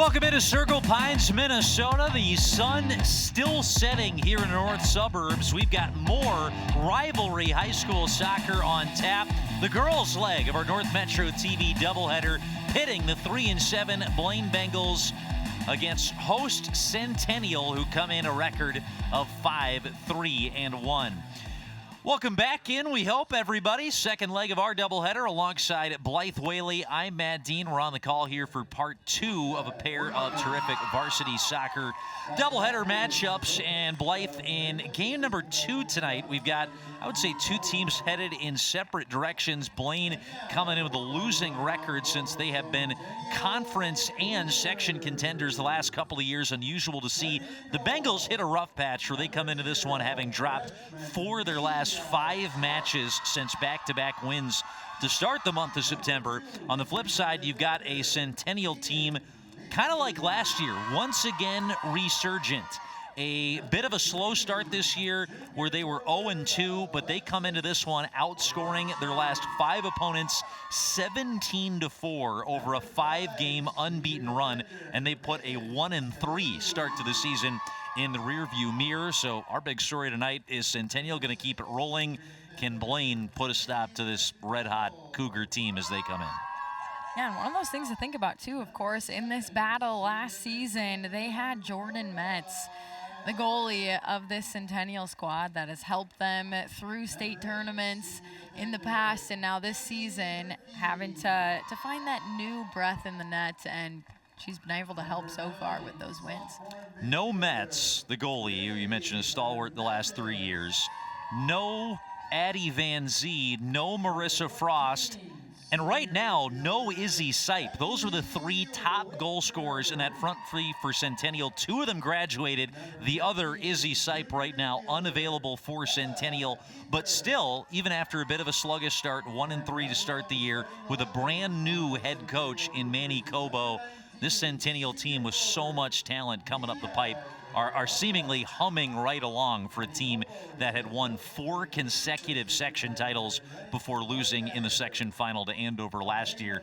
Welcome into Circle Pines, Minnesota. The sun still setting here in the north suburbs. We've got more rivalry high school soccer on tap. The girls' leg of our North Metro TV doubleheader pitting the 3-7 Blaine Bengals against host Centennial, who come in a record of 5-3-1. Welcome back in, we hope, everybody. Second leg of our doubleheader alongside Blythe Whaley. I'm Matt Dean. We're on the call here for part two of a pair of terrific varsity soccer doubleheader matchups. And Blythe, in game number 2 tonight, we've got, I would say, two teams headed in separate directions. Blaine coming in with a losing record since they have been conference and section contenders the last couple of years. Unusual to see. The Bengals hit a rough patch where they come into this one having dropped 4 of their last 5 matches since back-to-back wins to start the month of September. On the flip side, you've got a Centennial team kind of like last year, once again resurgent. A bit of a slow start this year where they were 0-2, but they come into this one outscoring their last 5 opponents 17-4 over a 5-game unbeaten run, and they put a 1-3 start to the season in the rearview mirror. So our big story tonight is Centennial going to keep it rolling. Can Blaine put a stop to this red-hot Cougar team as they come in? Yeah, and one of those things to think about, too, of course, in this battle last season, they had Jordan Metz, the goalie of this Centennial squad that has helped them through state tournaments in the past, and now this season having to find that new breath in the net, and she's been able to help so far with those wins. No Metz, the goalie, who you mentioned is stalwart the last 3 years. No Addie Van Zee, no Marissa Frost, and right now, no Izzy Sipe. Those were the 3 top goal scorers in that front three for Centennial. 2 of them graduated. The other, Izzy Sipe, right now unavailable for Centennial. But still, even after a bit of a sluggish start, 1-3 to start the year, with a brand new head coach in Manny Cobo, this Centennial team with so much talent coming up the pipe are seemingly humming right along for a team that had won 4 consecutive section titles before losing in the section final to Andover last year.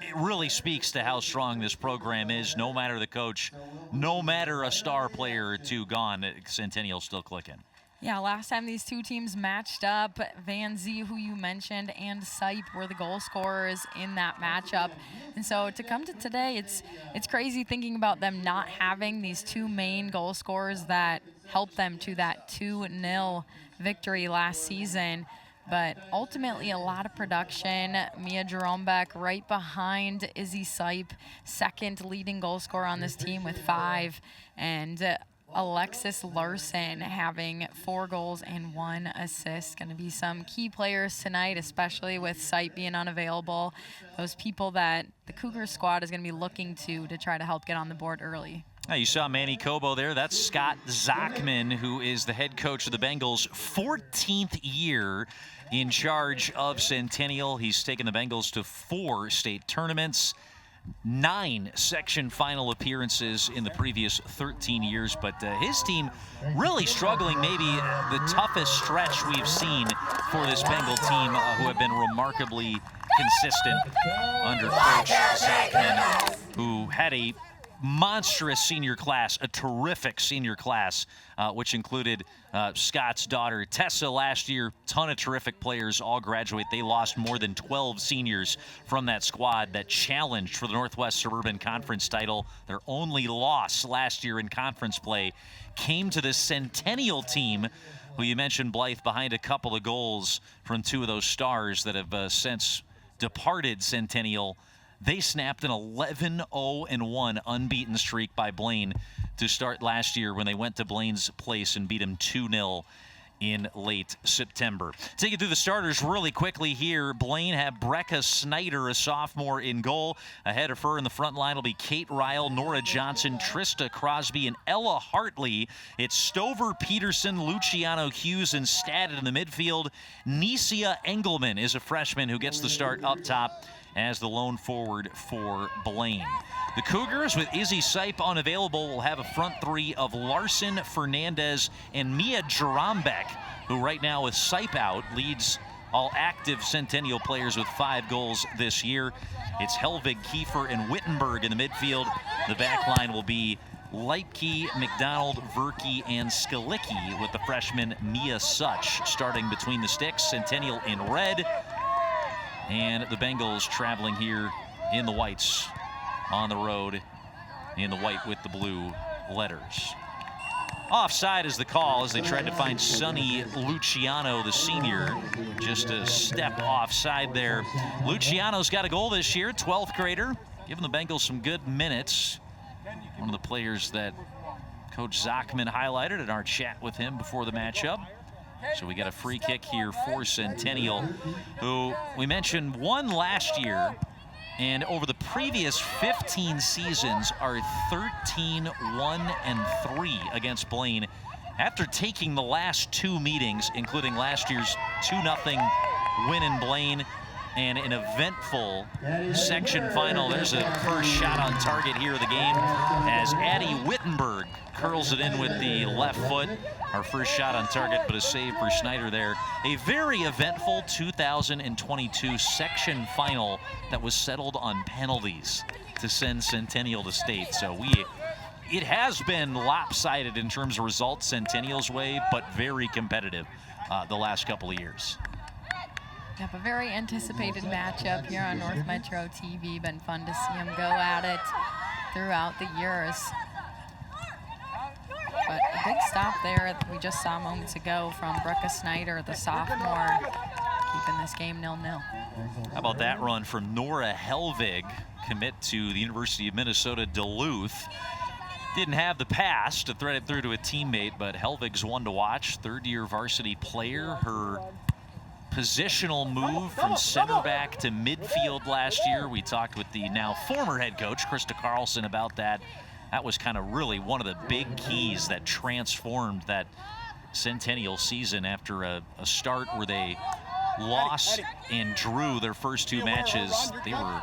It really speaks to how strong this program is. No matter the coach, no matter a star player or 2 gone, Centennial's still clicking. Yeah, last time these two teams matched up, Van Zee, who you mentioned, and Sipe were the goal scorers in that matchup. And so to come to today, it's crazy thinking about them not having these 2 main goal scorers that helped them to that 2-0 victory last season. But ultimately, a lot of production. Mia Jeromebeck right behind Izzy Sipe, second leading goal scorer on this team with 5. And Alexis Larson having 4 goals and 1 assist. Going to be some key players tonight, especially with Sipe being unavailable. Those people that the Cougar squad is going to be looking to try to help get on the board early. Now you saw Manny Cobo there. That's Scott Zachman, who is the head coach of the Bengals, 14th year in charge of Centennial. He's taken the Bengals to 4 state tournaments, 9 section final appearances in the previous 13 years, but his team really struggling, maybe the toughest stretch we've seen for this Bengal team, who have been remarkably consistent under Coach Zachman, who had a monstrous senior class, a terrific senior class, which included Scott's daughter Tessa last year. Ton of terrific players all graduate. They lost more than 12 seniors from that squad that challenged for the Northwest Suburban Conference title. Their only loss last year in conference play came to the Centennial team, who you mentioned, Blythe, behind a couple of goals from 2 of those stars that have since departed Centennial. They snapped an 11-0-1 unbeaten streak by Blaine to start last year when they went to Blaine's place and beat him 2-0 in late September. Take you through the starters really quickly here. Blaine had Brecca Snyder, a sophomore, in goal. Ahead of her in the front line will be Kate Ryle, Nora Johnson, Trista Crosby, and Ella Hartley. It's Stover, Peterson, Luciano Hughes, and Stadden in the midfield. Nesia Engelman is a freshman who gets the start up top as the lone forward for Blaine. The Cougars, with Izzy Sipe unavailable, will have a front 3 of Larson, Fernandez, and Mia Jeromebeck, who right now with Sipe out leads all active Centennial players with 5 goals this year. It's Helvig, Kiefer, and Wittenberg in the midfield. The back line will be Leipke, McDonald, Verke, and Skalicki, with the freshman Mia Such starting between the sticks. Centennial in red, and the Bengals traveling here in the whites on the road in the white with the blue letters. Offside is the call as they tried to find Sonny Luciano, the senior, just a step offside there. Luciano's got a goal this year, 12th grader, giving the Bengals some good minutes. One of the players that Coach Zachman highlighted in our chat with him before the matchup. So we got a free kick here for Centennial, who we mentioned won last year, and over the previous 15 seasons are 13-1-3 against Blaine after taking the last 2 meetings, including last year's 2-0 win in Blaine and an eventful section final. There's a first shot on target here of the game as Addie Wittenberg curls it in with the left foot. Our first shot on target, but a save for Schneider there. A very eventful 2022 section final that was settled on penalties to send Centennial to state. So it has been lopsided in terms of results Centennial's way, but very competitive the last couple of years. Yep, a very anticipated matchup here on North Metro TV. Been fun to see them go at it throughout the years. But a big stop there that we just saw moments ago from Brecca Snyder, the sophomore, keeping this game 0-0. How about that run from Nora Helvig, commit to the University of Minnesota Duluth. Didn't have the pass to thread it through to a teammate, but Helvig's one to watch. Third-year varsity player. Her positional move from center back to midfield last year. We talked with the now former head coach, Krista Carlson, about that. That was kind of really one of the big keys that transformed that Centennial season after a start where they lost and drew their first 2 matches. They were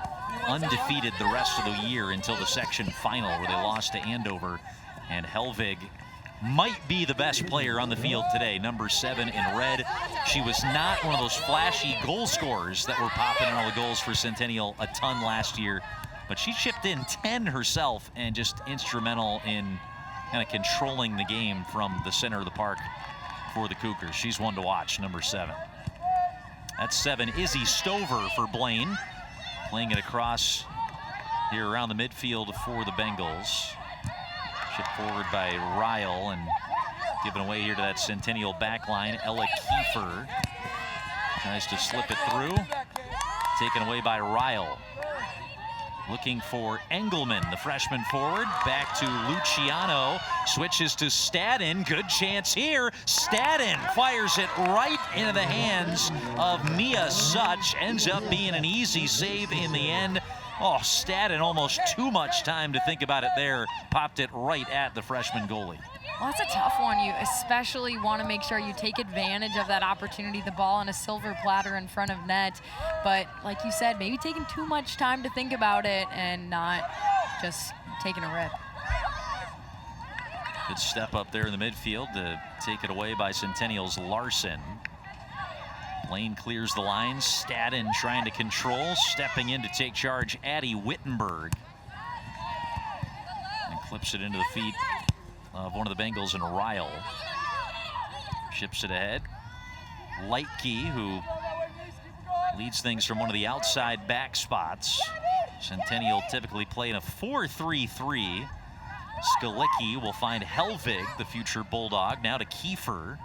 undefeated the rest of the year until the section final where they lost to Andover. And Helvig might be the best player on the field today, number 7 in red. She was not one of those flashy goal scorers that were popping in all the goals for Centennial a ton last year. But she chipped in 10 herself and just instrumental in kind of controlling the game from the center of the park for the Cougars. She's one to watch, number 7. That's 7, Izzy Stover for Blaine. Playing it across here around the midfield for the Bengals. Shipped forward by Ryle and given away here to that Centennial back line. Ella Kiefer tries to slip it through. Taken away by Ryle. Looking for Engelman, the freshman forward. Back to Luciano. Switches to Stadden. Good chance here. Stadden fires it right into the hands of Mia Such. Ends up being an easy save in the end. Oh, Stadden, almost too much time to think about it there. Popped it right at the freshman goalie. Well, that's a tough one. You especially want to make sure you take advantage of that opportunity, the ball on a silver platter in front of net. But like you said, maybe taking too much time to think about it and not just taking a rip. Good step up there in the midfield to take it away by Centennial's Larson. Blaine clears the lines. Stadden trying to control. Stepping in to take charge, Addie Wittenberg. And clips it into the feet of one of the Bengals in Ryle. Ships it ahead. Leitke, who leads things from one of the outside back spots. Centennial typically playing a 4-3-3. Skalicki will find Helvig, the future Bulldog, now to Kiefer.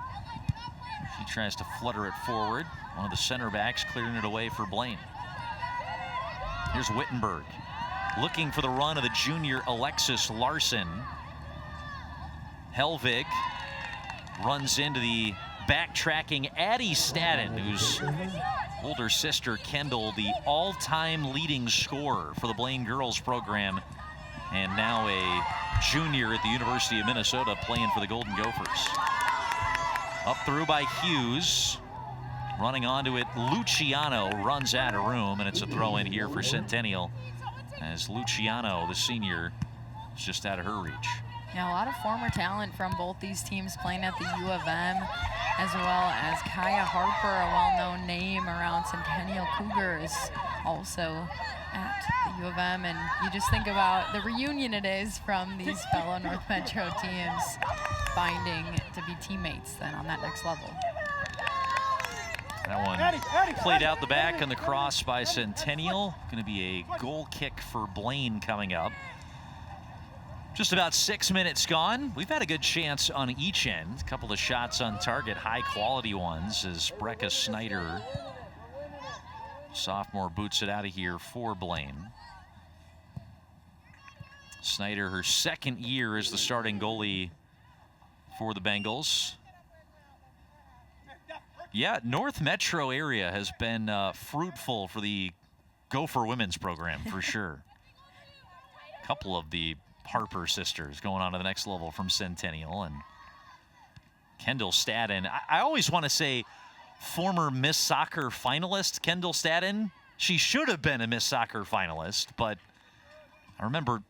She tries to flutter it forward. One of the center backs clearing it away for Blaine. Here's Wittenberg, looking for the run of the junior Alexis Larson. Helvig runs into the backtracking Addie Stadden, whose older sister Kendall, the all-time leading scorer for the Blaine girls program, and now a junior at the University of Minnesota playing for the Golden Gophers. Up through by Hughes, running onto it, Luciano runs out of room, and it's a throw in here for Centennial as Luciano, the senior, is just out of her reach. Yeah, a lot of former talent from both these teams playing at the U of M, as well as Kaya Harper, a well-known name around Centennial Cougars, also at the U of M. And you just think about the reunion it is from these fellow North Metro teams finding to be teammates then on that next level. That one played out the back on the cross by Centennial. Going to be a goal kick for Blaine coming up. Just about 6 minutes gone. We've had a good chance on each end. A couple of shots on target, high-quality ones, as Brecca Snyder, sophomore, boots it out of here for Blaine. Snyder, her second year as the starting goalie for the Bengals. Yeah, North Metro area has been fruitful for the Gopher women's program, for sure. A couple of the Harper sisters going on to the next level from Centennial, and Kendall Stadden. I always want to say former Miss Soccer finalist Kendall Stadden. She should have been a Miss Soccer finalist, but I remember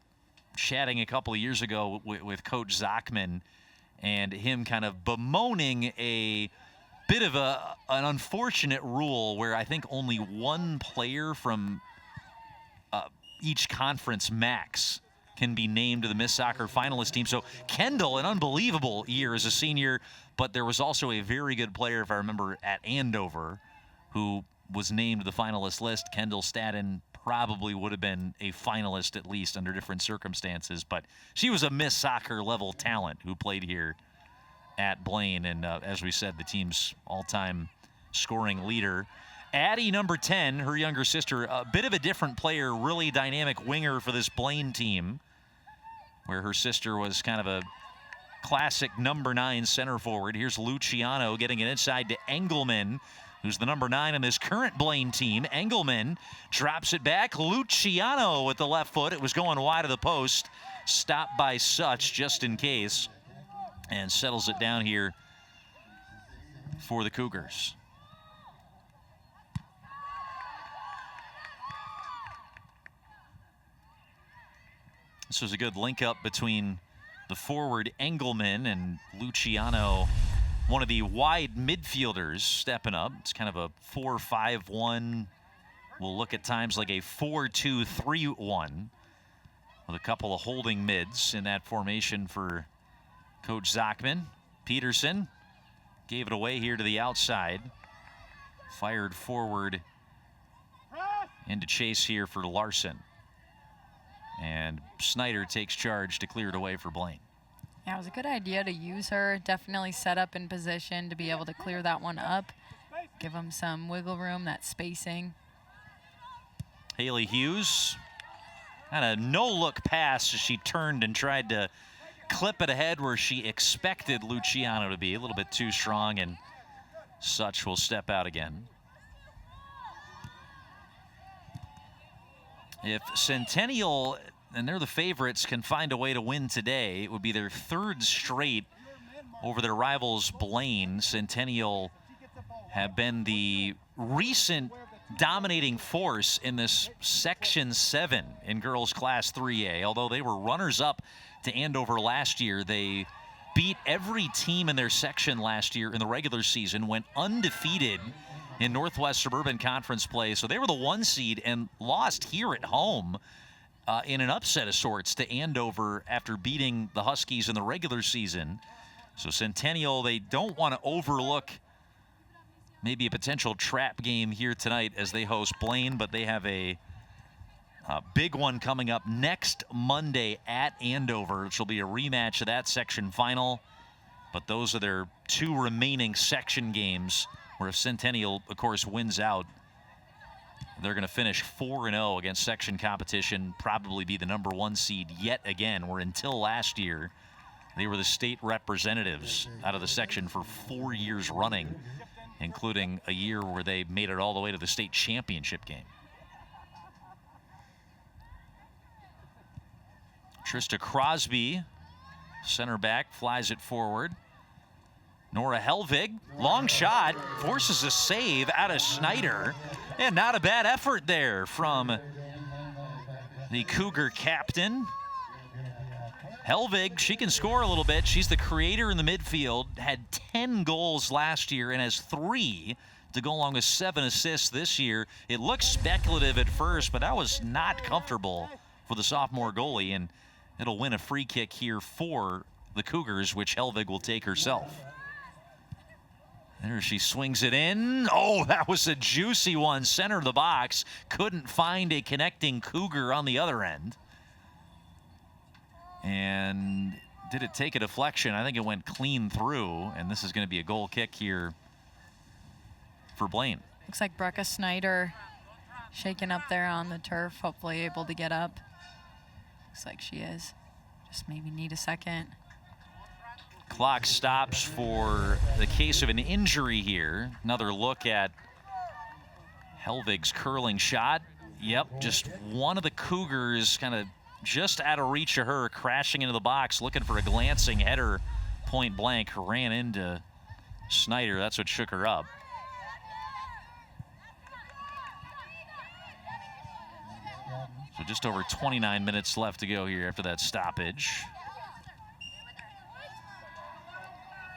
chatting a couple of years ago with Coach Zachman and him kind of bemoaning a bit of an unfortunate rule where I think only one player from each conference max can be named to the Miss Soccer finalist team. So Kendall, an unbelievable year as a senior, but there was also a very good player, if I remember, at Andover, who was named to the finalist list. Kendall Stadden probably would have been a finalist at least under different circumstances, but she was a Miss Soccer level talent who played here at Blaine, and as we said, the team's all-time scoring leader. Addie, number 10, her younger sister, a bit of a different player, really dynamic winger for this Blaine team, where her sister was kind of a classic number 9 center forward. Here's Luciano getting it inside to Engelman, who's the number 9 in this current Blaine team. Engelman drops it back. Luciano with the left foot. It was going wide of the post. Stopped by Such just in case, and settles it down here for the Cougars. This was a good link up between the forward Engelman and Luciano, one of the wide midfielders stepping up. It's kind of a 4-5-1. We'll look at times like a 4-2-3-1 with a couple of holding mids in that formation for Coach Zachman. Peterson gave it away here to the outside. Fired forward into chase here for Larson. And Snyder takes charge to clear it away for Blaine. Yeah, it was a good idea to use her. Definitely set up in position to be able to clear that one up. Give them some wiggle room, that spacing. Haley Hughes had a no-look pass as she turned and tried to clip it ahead where she expected Luciano to be. A little bit too strong, and Such will step out again. If Centennial, and they're the favorites, can find a way to win today, it would be their third straight over their rivals Blaine. Centennial have been the recent dominating force in this Section 7 in girls Class 3A. Although they were runners-up to Andover last year, they beat every team in their section last year in the regular season, went undefeated in Northwest Suburban Conference play. So they were the 1 seed and lost here at home in an upset of sorts to Andover after beating the Huskies in the regular season. So Centennial, they don't want to overlook maybe a potential trap game here tonight as they host Blaine, but they have a big one coming up next Monday at Andover, which will be a rematch of that section final. But those are their 2 remaining section games, where if Centennial, of course, wins out, they're going to finish 4-0 against section competition, probably be the number 1 seed yet again, where until last year, they were the state representatives out of the section for 4 years running, including a year where they made it all the way to the state championship game. Trista Crosby, center back, flies it forward. Nora Helvig, long shot, forces a save out of Snyder. And not a bad effort there from the Cougar captain. Helvig, she can score a little bit. She's the creator in the midfield, had 10 goals last year and has 3 to go along with 7 assists this year. It looks speculative at first, but that was not comfortable for the sophomore goalie, and it'll win a free kick here for the Cougars, which Helvig will take herself. There she swings it in. Oh, that was a juicy one. Center of the box. Couldn't find a connecting Cougar on the other end. And did it take a deflection? I think it went clean through, and this is going to be a goal kick here for Blaine. Looks like Brecca Snyder shaking up there on the turf, hopefully able to get up. Looks like she is. Just maybe need a second. Clock stops for the case of an injury here. Another look at Helvig's curling shot. Yep, just one of the Cougars kind of just out of reach of her, crashing into the box, looking for a glancing header, point blank, ran into Snyder. That's what shook her up. So just over 29 minutes left to go here after that stoppage.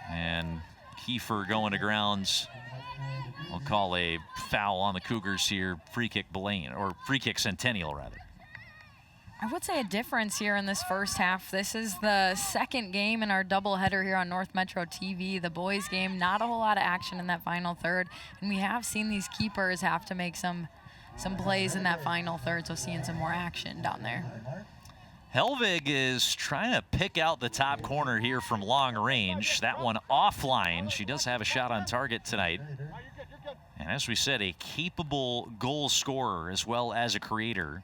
And Kiefer going to grounds. We'll call a foul on the Cougars here. Free kick Blaine, or free kick Centennial, rather. I would say a difference here in this first half. This is the second game in our doubleheader here on North Metro TV. The boys game, not a whole lot of action in that final third. And we have seen these keepers have to make some plays in that final third, so seeing some more action down there. Helvig is trying to pick out the top corner here from long range. That one offline. She does have a shot on target tonight. And as we said, a capable goal scorer as well as a creator.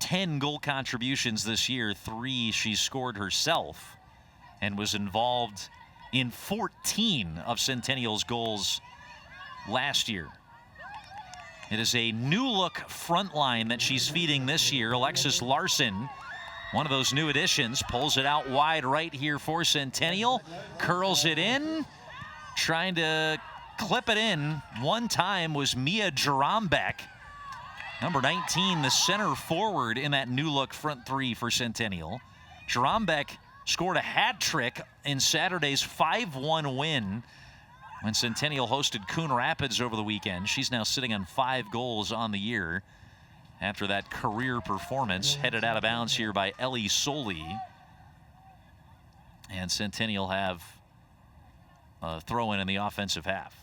10 goal contributions this year, 3 she scored herself, and was involved in 14 of Centennial's goals last year. It is a new look front line that she's feeding this year. Alexis Larson, one of those new additions, pulls it out wide right here for Centennial, curls it in, trying to clip it in. One time was Mia Jarombeck. Number 19, the center forward in that new look front three for Centennial. Jarombeck scored a hat trick in Saturday's 5-1 win when Centennial hosted Coon Rapids over the weekend. She's now sitting on 5 goals on the year after that career performance. Headed out of bounds here by Ellie Soley. And Centennial have a throw-in the offensive half.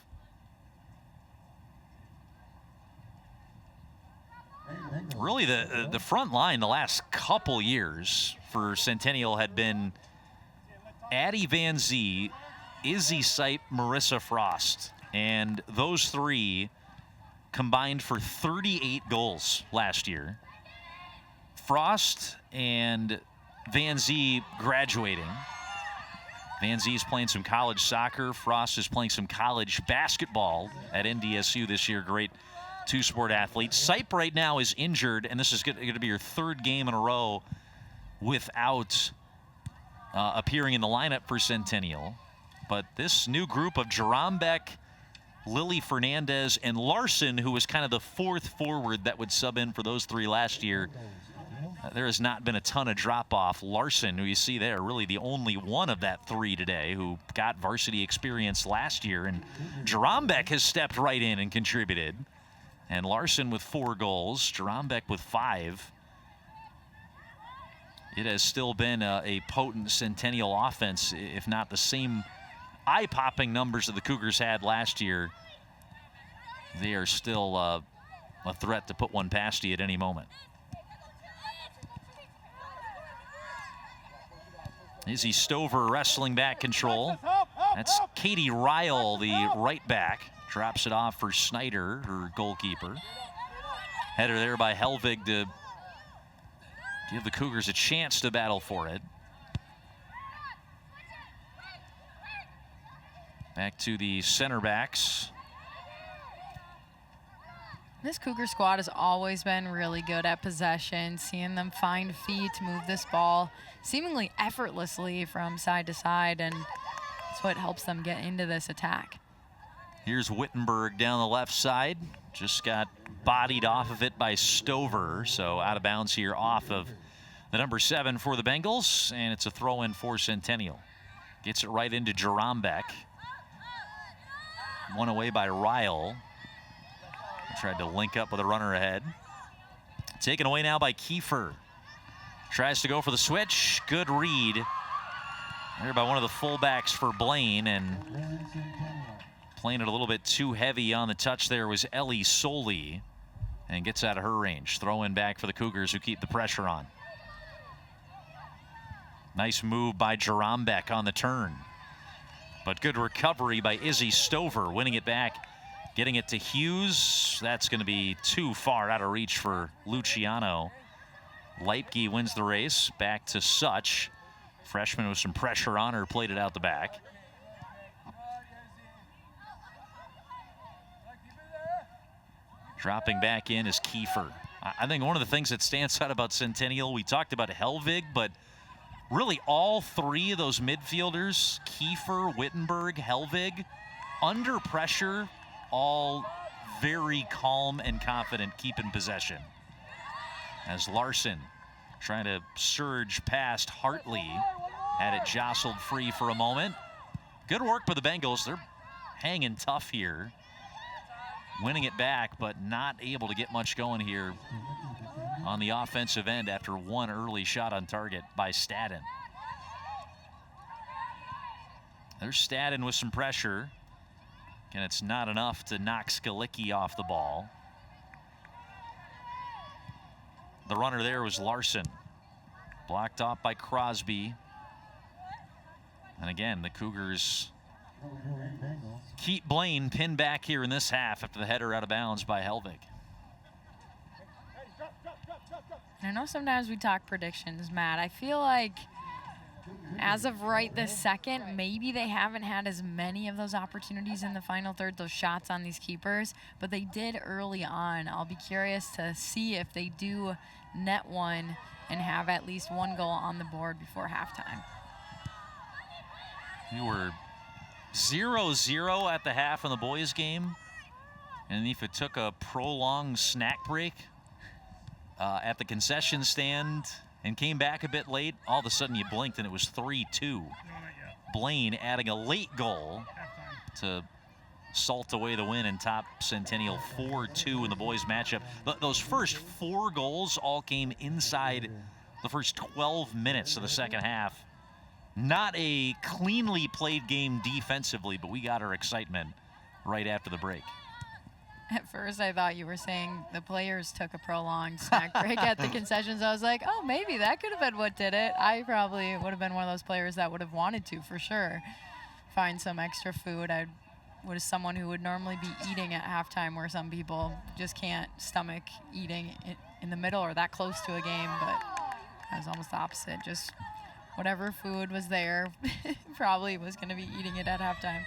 Really, the front line the last couple years for Centennial had been Addie Van Zee, Izzy Sipe, Marissa Frost. And those 3 combined for 38 goals last year. Frost and Van Zee graduating. Van Zee is playing some college soccer. Frost is playing some college basketball at NDSU this year. Great 2-sport athlete. Sipe right now is injured, and this is going to be her 3rd game in a row without appearing in the lineup for Centennial. But this new group of Jarombeck, Lily Fernandez, and Larson, who was kind of the 4th forward that would sub in for those 3 last year, there has not been a ton of drop-off. Larson, who you see there, really the only one of that 3 today who got varsity experience last year. And Jarombeck has stepped right in and contributed. And Larson with 4 goals, Jarombeck with 5. It has still been a potent Centennial offense, if not the same eye-popping numbers that the Cougars had last year. They are still a threat to put one past you at any moment. Izzy Stover wrestling back control. That's Katie Ryle, the right back. Drops it off for Snyder, her goalkeeper. Header there by Helvig to give the Cougars a chance to battle for it. Back to the center backs. This Cougar squad has always been really good at possession, seeing them find feet, move this ball seemingly effortlessly from side to side, and that's what helps them get into this attack. Here's Wittenberg down the left side. Just got bodied off of it by Stover, so out of bounds here off of the number 7 for the Bengals, and it's a throw-in for Centennial. Gets it right into Jarombeck. One away by Ryle. Tried to link up with a runner ahead. Taken away now by Kiefer. Tries to go for the switch. Good read there by one of the fullbacks for Blaine, and playing it a little bit too heavy on the touch there was Ellie Soley, and gets out of her range. Throw in back for the Cougars, who keep the pressure on. Nice move by Jarombeck on the turn, but good recovery by Izzy Stover, winning it back. Getting it to Hughes. That's going to be too far out of reach for Luciano. Leipke wins the race. Back to Such. Freshman with some pressure on her, played it out the back. Dropping back in is Kiefer. I think one of the things that stands out about Centennial, we talked about Helvig, but really all three of those midfielders, Kiefer, Wittenberg, Helvig, under pressure, all very calm and confident, keeping possession. As Larson trying to surge past Hartley, had it jostled free for a moment. Good work by the Bengals. They're hanging tough here, winning it back, but not able to get much going here on the offensive end after one early shot on target by Stadden. There's Stadden with some pressure. And it's not enough to knock Skalicki off the ball. The runner there was Larson. Blocked off by Crosby. And again, the Cougars keep Blaine pinned back here in this half after the header out of bounds by Helvig. I know sometimes we talk predictions, Matt. I feel like as of right this second, maybe they haven't had as many of those opportunities in the final third, those shots on these keepers, but they did early on. I'll be curious to see if they do net one and have at least one goal on the board before halftime. We were 0-0 at the half in the boys' game, and if it took a prolonged snack break at the concession stand and came back a bit late, all of a sudden you blinked and it was 3-2. Blaine adding a late goal to salt away the win and top Centennial 4-2 in the boys matchup. But those first 4 goals all came inside the first 12 minutes of the second half. Not a cleanly played game defensively, but we got our excitement right after the break. At first, I thought you were saying the players took a prolonged snack break at the concessions. I was like, oh, maybe that could have been what did it. I probably would have been one of those players that would have wanted to, for sure, find some extra food. I was someone who would normally be eating at halftime, where some people just can't stomach eating in the middle or that close to a game. But I was almost the opposite. Just whatever food was there, probably was going to be eating it at halftime.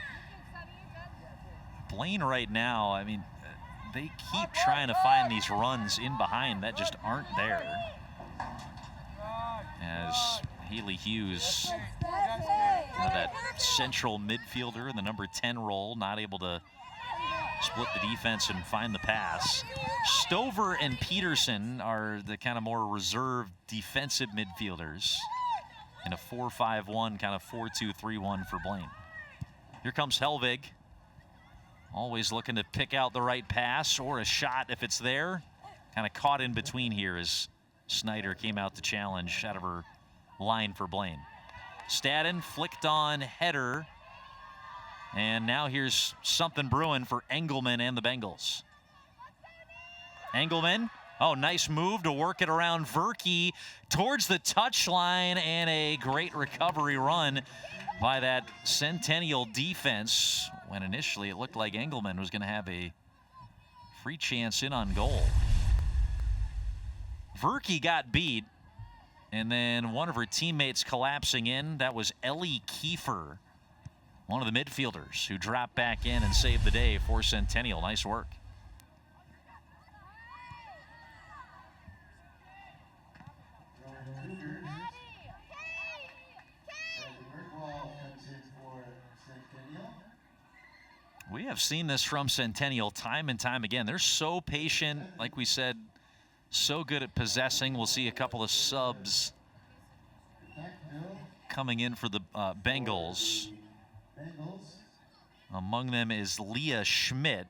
Blaine right now, I mean, they keep trying to find these runs in behind that just aren't there. As Haley Hughes, that central midfielder in the number 10 role, not able to split the defense and find the pass. Stover and Peterson are the kind of more reserved defensive midfielders in a 4-5-1, kind of 4-2-3-1 for Blaine. Here comes Helvig. Always looking to pick out the right pass or a shot if it's there. Kind of caught in between here as Snyder came out to challenge out of her line for Blaine. Stadden flicked on header. And now here's something brewing for Engelman and the Bengals. Engelman, oh, nice move to work it around Verke towards the touchline, and a great recovery run by that Centennial defense, when initially it looked like Engelman was going to have a free chance in on goal. Verke got beat, and then one of her teammates collapsing in. That was Ellie Kiefer, one of the midfielders, who dropped back in and saved the day for Centennial. Nice work. We have seen this from Centennial time and time again. They're so patient, like we said so good at possessing. We'll see a couple of subs coming in for the Bengals. Among them is Leah Schmidt,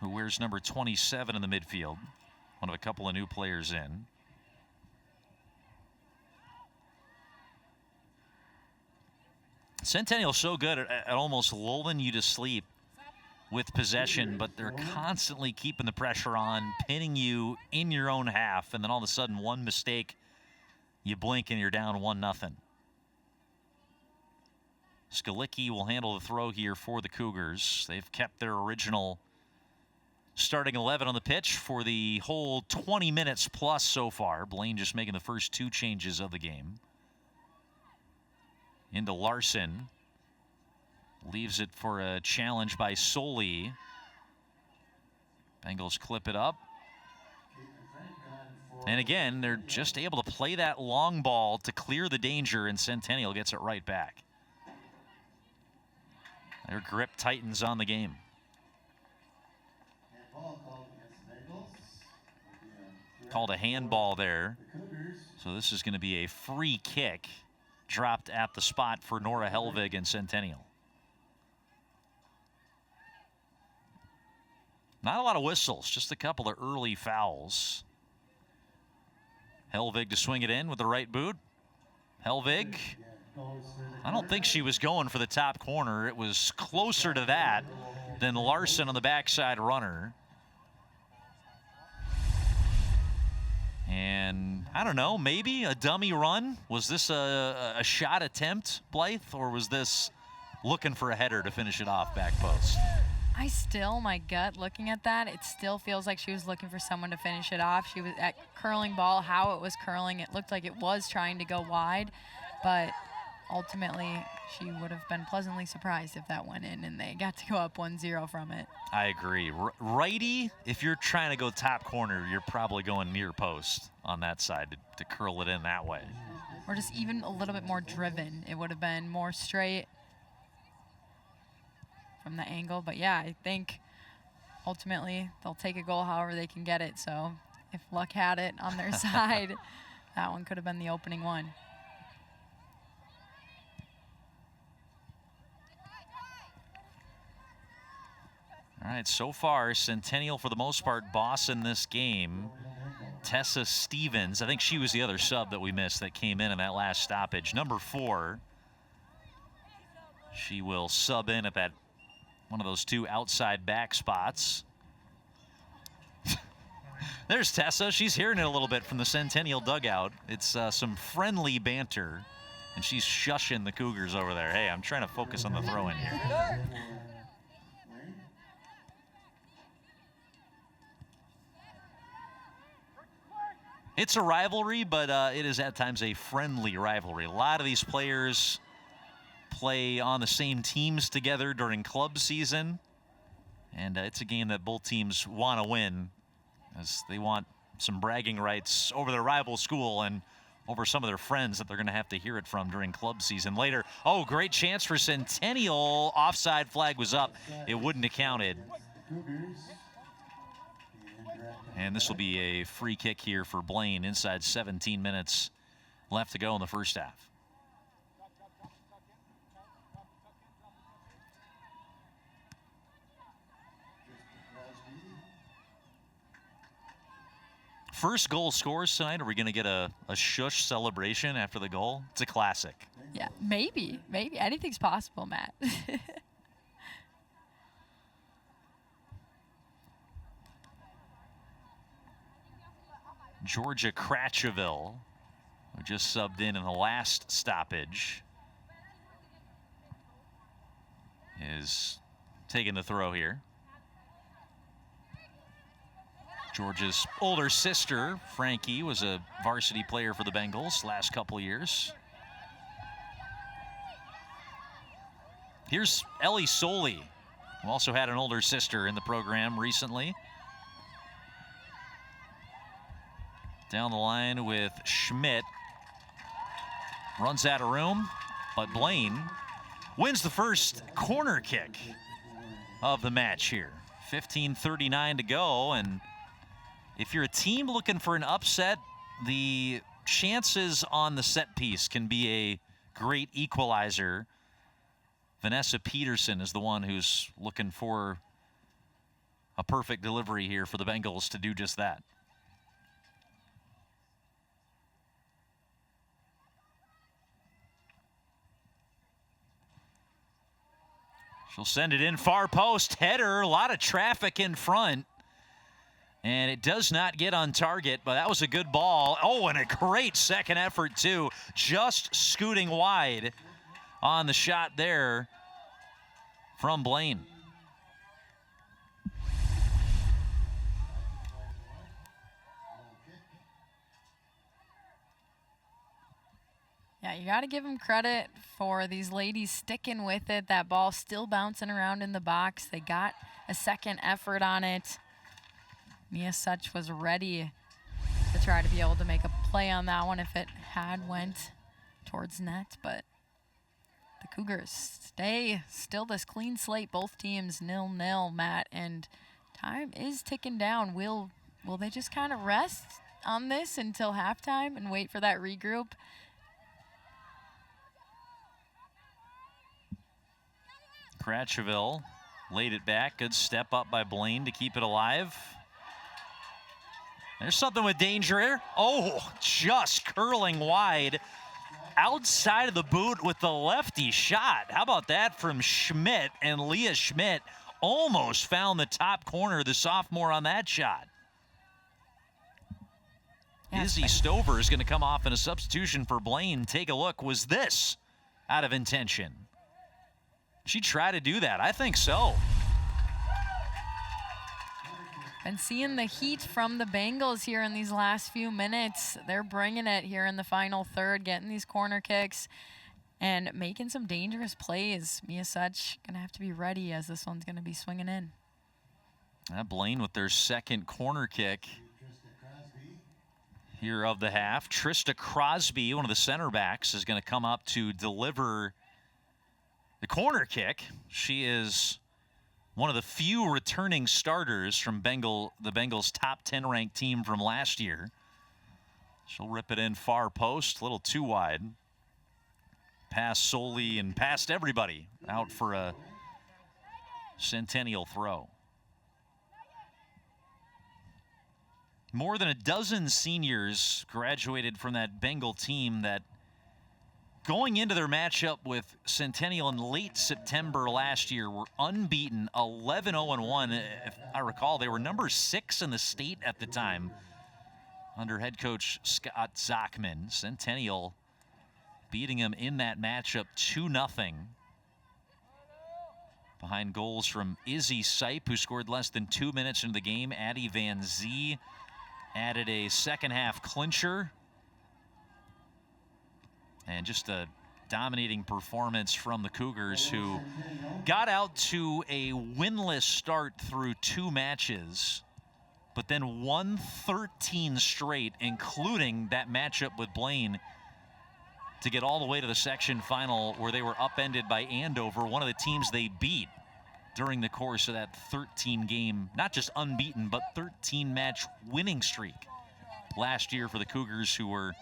who wears number 27 in the midfield. One of a couple of new players in. Centennial so good at almost lulling you to sleep with possession, but they're constantly keeping the pressure on, pinning you in your own half, and then all of a sudden one mistake, you blink and you're down 1-0. Skalicki will handle the throw here for the Cougars. They've kept their original starting 11 on the pitch for the whole 20 minutes plus so far. Blaine just making the first 2 changes of the game. Into Larson. Leaves it for a challenge by Soli. Bengals clip it up. And again, they're just able to play that long ball to clear the danger, and Centennial gets it right back. Their grip tightens on the game. Called a handball there. So this is going to be a free kick dropped at the spot for Nora Helvig and Centennial. Not a lot of whistles, just a couple of early fouls. Helvig to swing it in with the right boot. Helvig, I don't think she was going for the top corner. It was closer to that than Larson on the backside runner. And I don't know, maybe a dummy run? Was this a shot attempt, Blythe, or was this looking for a header to finish it off back post? My gut looking at that, it still feels like she was looking for someone to finish it off. She was at curling ball, how it was curling, it looked like it was trying to go wide, but ultimately she would have been pleasantly surprised if that went in and they got to go up 1-0 from it. I agree. Righty, if you're trying to go top corner, you're probably going near post on that side to curl it in that way. Or just even a little bit more driven. It would have been more straight from the angle. But yeah, I think ultimately they'll take a goal however they can get it. So if luck had it on their side, that one could have been the opening one. All right, so far, Centennial, for the most part, bossing this game. Tessa Stevens, I think she was the other sub that we missed that came in that last stoppage. Number 4. She will sub in at that one of those 2 outside back spots. There's Tessa. She's hearing it a little bit from the Centennial dugout. It's some friendly banter, and she's shushing the Cougars over there. Hey, I'm trying to focus on the throw-in here. It's a rivalry, but it is at times a friendly rivalry. A lot of these players play on the same teams together during club season, and it's a game that both teams want to win, as they want some bragging rights over their rival school and over some of their friends that they're going to have to hear it from during club season later. Oh, great chance for Centennial. Offside flag was up. It wouldn't have counted. And this will be a free kick here for Blaine inside 17 minutes left to go in the first half. First goal scores tonight. Are we going to get a shush celebration after the goal? It's a classic. Yeah, maybe. Anything's possible, Matt. Georgia Cratcheville, who just subbed in the last stoppage, is taking the throw here. Georgia's older sister, Frankie, was a varsity player for the Bengals last couple years. Here's Ellie Soli, who also had an older sister in the program recently. Down the line with Schmidt. Runs out of room, but Blaine wins the first corner kick of the match here. 15:39 to go, and if you're a team looking for an upset, the chances on the set piece can be a great equalizer. Vanessa Peterson is the one who's looking for a perfect delivery here for the Bengals to do just that. She'll send it in far post. Header, a lot of traffic in front. And it does not get on target, but that was a good ball. Oh, and a great second effort, too. Just scooting wide on the shot there from Blaine. Yeah, you got to give them credit for these ladies sticking with it. That ball still bouncing around in the box. They got a second effort on it. Mia Such was ready to try to be able to make a play on that one if it had went towards net, but the Cougars stay still this clean slate. Both teams 0-0, Matt, and time is ticking down. Will they just kind of rest on this until halftime and wait for that regroup? Cratcheville laid it back. Good step up by Blaine to keep it alive. There's something with danger here. Oh, just curling wide outside of the boot with the lefty shot. How about that from Schmidt? And Leah Schmidt almost found the top corner, the sophomore, on that shot. Izzy Stover is going to come off in a substitution for Blaine. Take a look. Was this out of intention? She tried to do that. I think so. And seeing the heat from the Bengals here in these last few minutes. They're bringing it here in the final third, getting these corner kicks and making some dangerous plays. Mia Such going to have to be ready as this one's going to be swinging in. Blaine with their second corner kick here of the half. Trista Crosby, one of the center backs, is going to come up to deliver the corner kick. She is one of the few returning starters from the Bengals' top 10 ranked team from last year. She'll rip it in far post, a little too wide. Pass Soley and past everybody, out for a Centennial throw. More than a dozen seniors graduated from that Bengal team that, going into their matchup with Centennial in late September last year, were unbeaten, 11-0-1. If I recall, they were number 6 in the state at the time under head coach Scott Zachman. Centennial beating them in that matchup 2-0. Behind goals from Izzy Sipe, who scored less than 2 minutes into the game. Addie Van Zee added a second half clincher. And just a dominating performance from the Cougars, who got out to a winless start through 2 matches, but then won 13 straight, including that matchup with Blaine, to get all the way to the section final, where they were upended by Andover, one of the teams they beat during the course of that 13-game, not just unbeaten, but 13-match winning streak last year for the Cougars, who were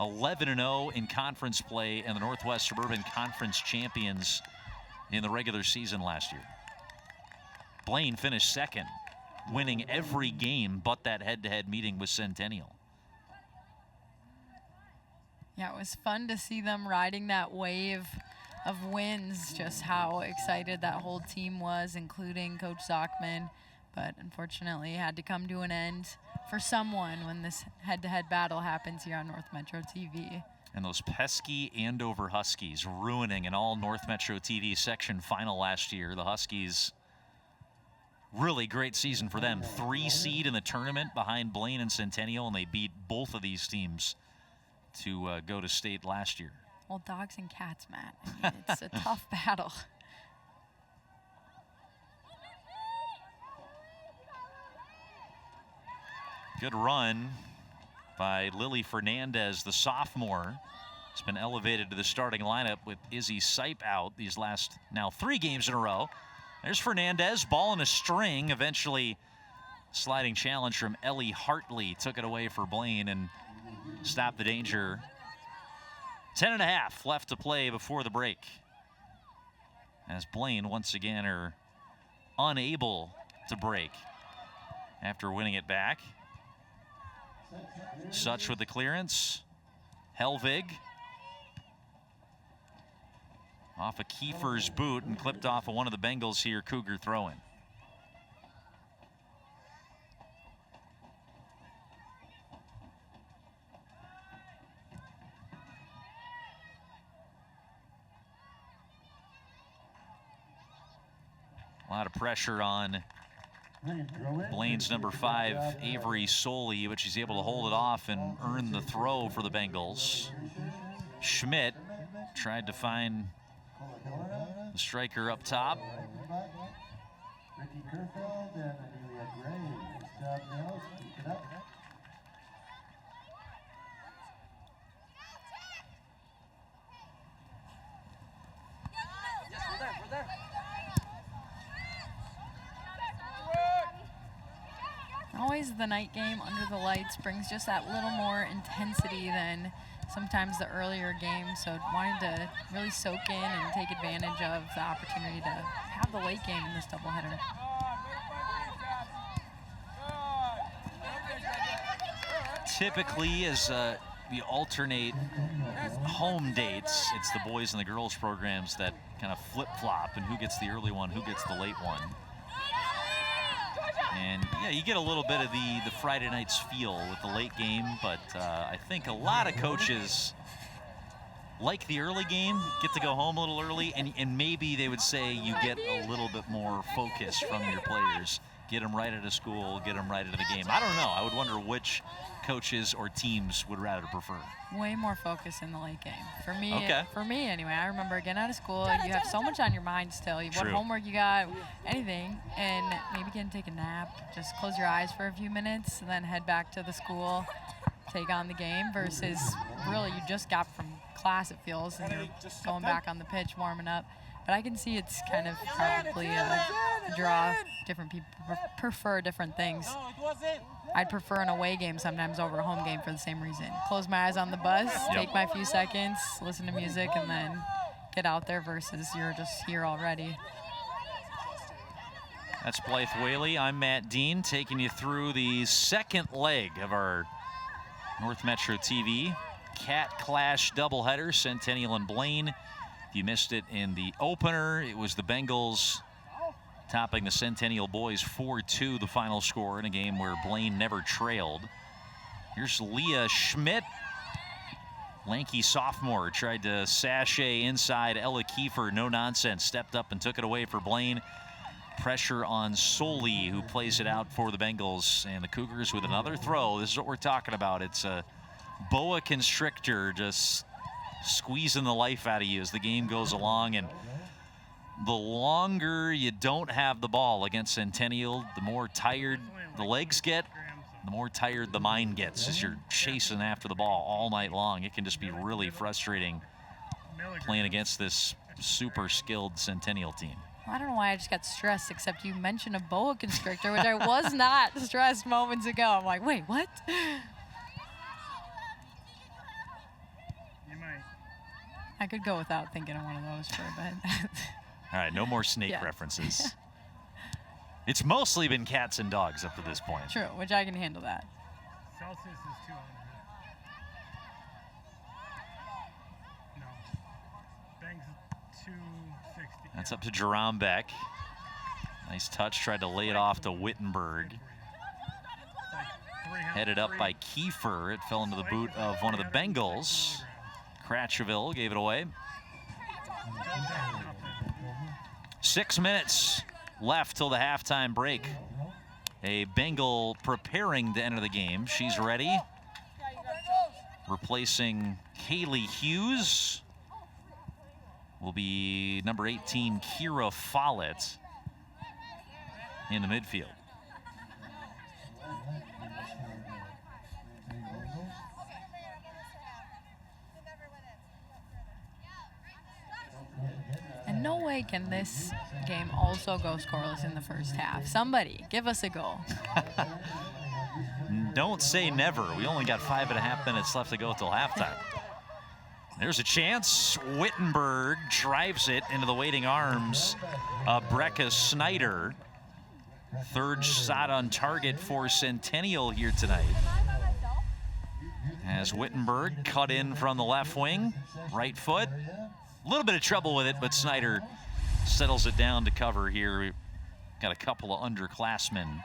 11-0 in conference play and the Northwest Suburban Conference champions in the regular season last year. Blaine finished second, winning every game but that head-to-head meeting with Centennial. Yeah, it was fun to see them riding that wave of wins, just how excited that whole team was, including Coach Zachman. But unfortunately, it had to come to an end for someone when this head-to-head battle happens here on North Metro TV. And those pesky Andover Huskies ruining an all North Metro TV section final last year. The Huskies, really great season for them. 3 seed in the tournament behind Blaine and Centennial, and they beat both of these teams to go to state last year. Well, dogs and cats, Matt. I mean, it's a tough battle. Good run by Lily Fernandez, the sophomore. Has been elevated to the starting lineup with Izzy Sipe out these last now 3 games in a row. There's Fernandez, ball in a string, eventually sliding challenge from Ellie Hartley took it away for Blaine and stopped the danger. 10.5 left to play before the break, as Blaine once again are unable to break after winning it back. Such with the clearance. Helvig off of Kiefer's boot and clipped off of one of the Bengals here. Cougar throw-in. A lot of pressure on Blaine's number 5, Avery Soley, but she's able to hold it off and earn the throw for the Bengals. Schmidt tried to find the striker up top. Always the night game under the lights brings just that little more intensity than sometimes the earlier games. So wanted to really soak in and take advantage of the opportunity to have the late game in this doubleheader. Typically, as we alternate home dates, it's the boys and the girls programs that kind of flip-flop, and who gets the early one, who gets the late one. And yeah, you get a little bit of the Friday night's feel with the late game, but I think a lot of coaches like the early game, get to go home a little early, and maybe they would say you get a little bit more focus from your players. Get them right out of school, get them right into the game. I don't know. I would wonder which coaches or teams would rather prefer. Way more focus in the late game. For me, okay. For me anyway, I remember getting out of school, you have so much on your mind still. What homework you got, anything, and maybe can take a nap, just close your eyes for a few minutes, and then head back to the school, take on the game, versus really you just got from class, it feels, and you're going back on the pitch, warming up. But I can see it's kind of probably a draw. Different people prefer different things. I'd prefer an away game sometimes over a home game for the same reason. Close my eyes on the bus, take my few seconds, listen to music, and then get out there versus you're just here already. That's Blythe Whaley. I'm Matt Dean, taking you through the second leg of our North Metro TV Cat Clash doubleheader, Centennial and Blaine. If you missed it in the opener, it was the Bengals topping the Centennial boys 4-2, the final score in a game where Blaine never trailed. Here's Leah Schmidt. Lanky sophomore tried to sashay inside Ella Kiefer, no nonsense, stepped up and took it away for Blaine. Pressure on Soley, who plays it out for the Bengals, and the Cougars with another throw. This is what we're talking about. It's a boa constrictor just squeezing the life out of you as the game goes along, and the longer you don't have the ball against Centennial, the more tired the legs get, the more tired the mind gets as you're chasing after the ball all night long. It can just be really frustrating playing against this super skilled Centennial team. I don't know why I just got stressed, except you mentioned a boa constrictor, which I was not stressed moments ago. I'm like, wait, what? I could go without thinking of one of those for a bit. All right, no more snake references. It's mostly been cats and dogs up to this point. True, which I can handle that. Celsius is 200. No. Banks is 260. That's up to Jerome Beck. Nice touch, tried to lay it off to Wittenberg. Headed up by Kiefer. It fell into the boot of one of the Bengals. Cratcheville gave it away. 6 minutes left till the halftime break. A Bengal preparing to enter the game. She's ready. Replacing Haley Hughes will be number 18, Kira Follett, in the midfield. way can this game also go scoreless in the first half? Somebody, give us a goal. Don't say never. We only got 5.5 minutes left to go till halftime. There's a chance. Wittenberg drives it into the waiting arms of Brecca Snyder. Third shot on target for Centennial here tonight. As Wittenberg cut in from the left wing, right foot. A little bit of trouble with it, but Snyder settles it down to cover here. We've got a couple of underclassmen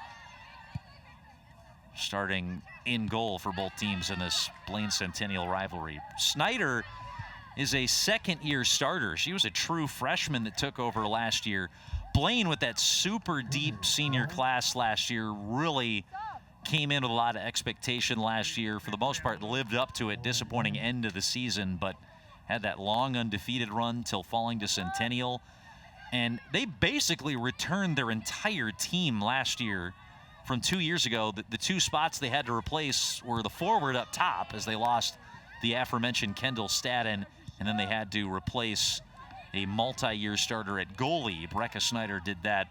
starting in goal for both teams in this Blaine Centennial rivalry. Snyder is a second-year starter. She was a true freshman that took over last year. Blaine, with that super deep senior class last year, really came in with a lot of expectation last year. For the most part, lived up to it. Disappointing end of the season, but had that long undefeated run till falling to Centennial. And they basically returned their entire team last year from 2 years ago. The two spots they had to replace were the forward up top, as they lost the aforementioned Kendall Stadden, and then they had to replace a multi-year starter at goalie. Brecca Snyder did that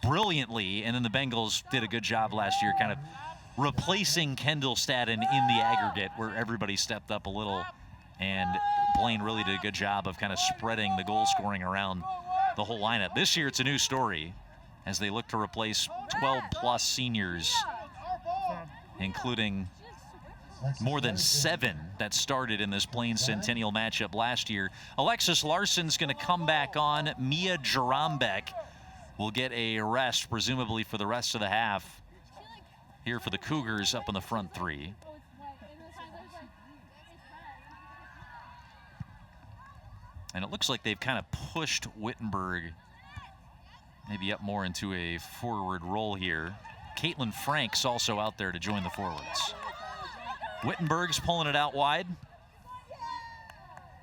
brilliantly, and then the Bengals did a good job last year kind of replacing Kendall Stadden in the aggregate, where everybody stepped up a little, and Blaine really did a good job of kind of spreading the goal scoring around the whole lineup. This year it's a new story as they look to replace 12-plus seniors, including more than 7 that started in this Blaine Centennial matchup last year. Alexis Larson's going to come back on. Mia Jarambek will get a rest, presumably for the rest of the half, here for the Cougars up in the front three. And it looks like they've kind of pushed Wittenberg maybe up more into a forward role here. Caitlin Frank's also out there to join the forwards. Wittenberg's pulling it out wide.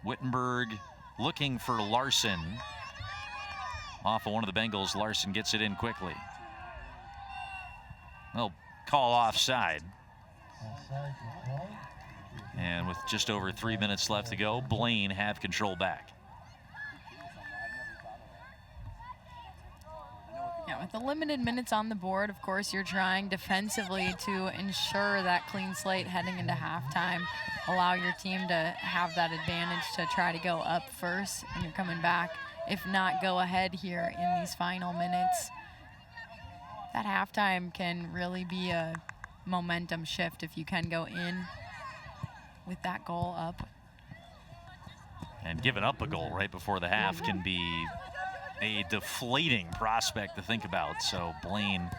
Wittenberg looking for Larson. Off of one of the Bengals, Larson gets it in quickly. They'll call offside. And with just over 3 minutes left to go, Blaine have control back. Yeah, with the limited minutes on the board, of course, you're trying defensively to ensure that clean slate heading into halftime. Allow your team to have that advantage to try to go up first, and you're coming back. If not, go ahead here in these final minutes. That halftime can really be a momentum shift if you can go in with that goal up. And giving up a goal right before the half can be a deflating prospect to think about. So Blaine,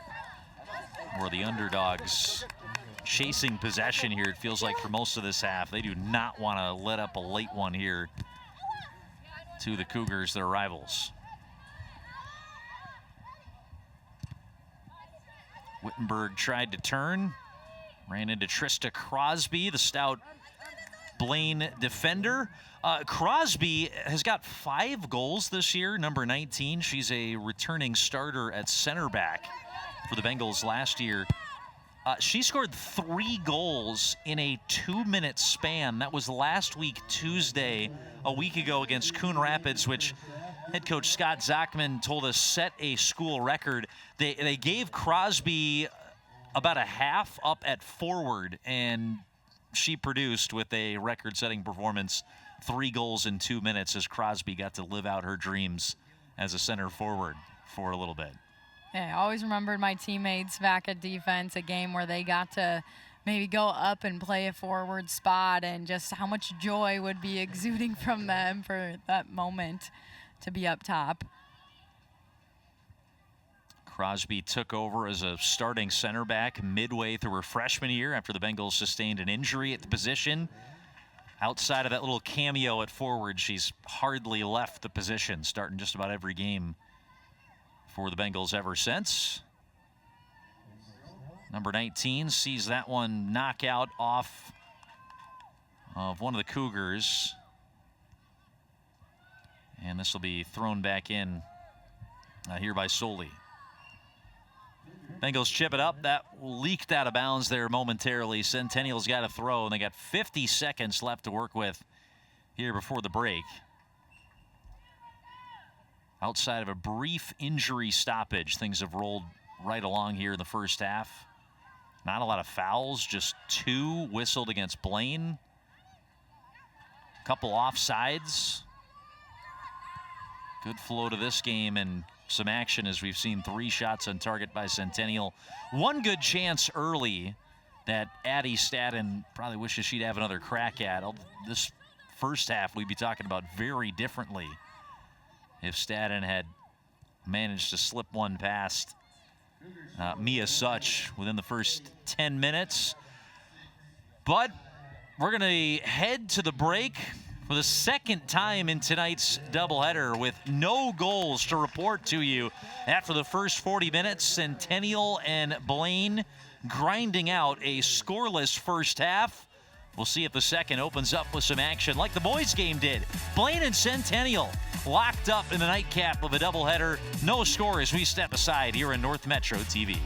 were the underdogs, chasing possession here, it feels like, for most of this half. They do not want to let up a late one here to the Cougars, their rivals. Wittenberg tried to turn, ran into Trista Crosby, the stout Blaine defender. Crosby has got 5 goals this year, number 19. She's a returning starter at center back for the Bengals last year. She scored 3 goals in a 2-minute span. That was last week, Tuesday, a week ago against Coon Rapids, which head coach Scott Zachman told us set a school record. They gave Crosby about a half up at forward, and she produced with a record-setting performance, 3 goals in 2 minutes, as Crosby got to live out her dreams as a center forward for a little bit. Yeah, I always remembered my teammates back at defense, a game where they got to maybe go up and play a forward spot, and just how much joy would be exuding from them for that moment to be up top. Crosby took over as a starting center back midway through her freshman year after the Bengals sustained an injury at the position. Outside of that little cameo at forward, she's hardly left the position, starting just about every game for the Bengals ever since. Number 19 sees that one knock out off of one of the Cougars. And this will be thrown back in here by Soli. Bengals chip it up. That leaked out of bounds there momentarily. Centennial's got to throw, and they got 50 seconds left to work with here before the break. Outside of a brief injury stoppage, things have rolled right along here in the first half. Not a lot of fouls, just 2 whistled against Blaine. A couple offsides. Good flow to this game and some action as we've seen 3 shots on target by Centennial. One good chance early that Addie Stadden probably wishes she'd have another crack at. This first half we'd be talking about very differently if Stadden had managed to slip one past Mia Such within the first 10 minutes. But we're going to head to the break for the second time in tonight's doubleheader with no goals to report to you after the first 40 minutes. Centennial and Blaine grinding out a scoreless first half. We'll see if the second opens up with some action like the boys' game did. Blaine and Centennial locked up in the nightcap of a doubleheader. No score as we step aside here in North Metro TV.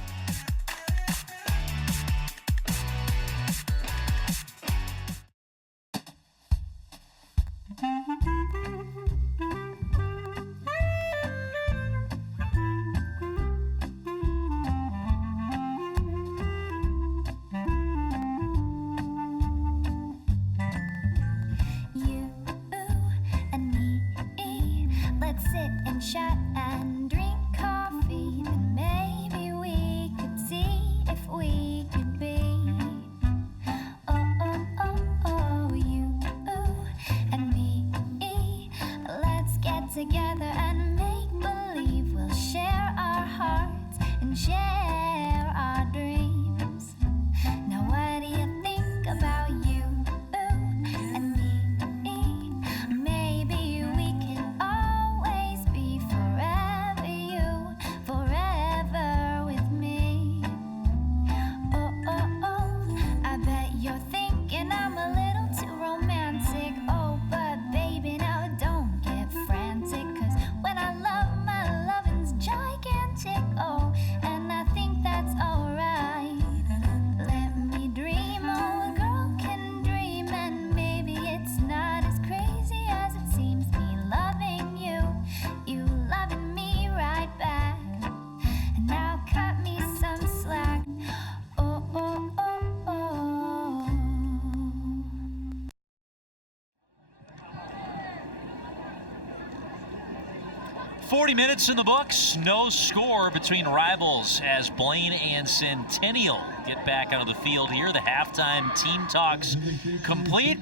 Minutes in the books, no score between rivals as Blaine and Centennial get back out of the field here. The halftime team talks complete.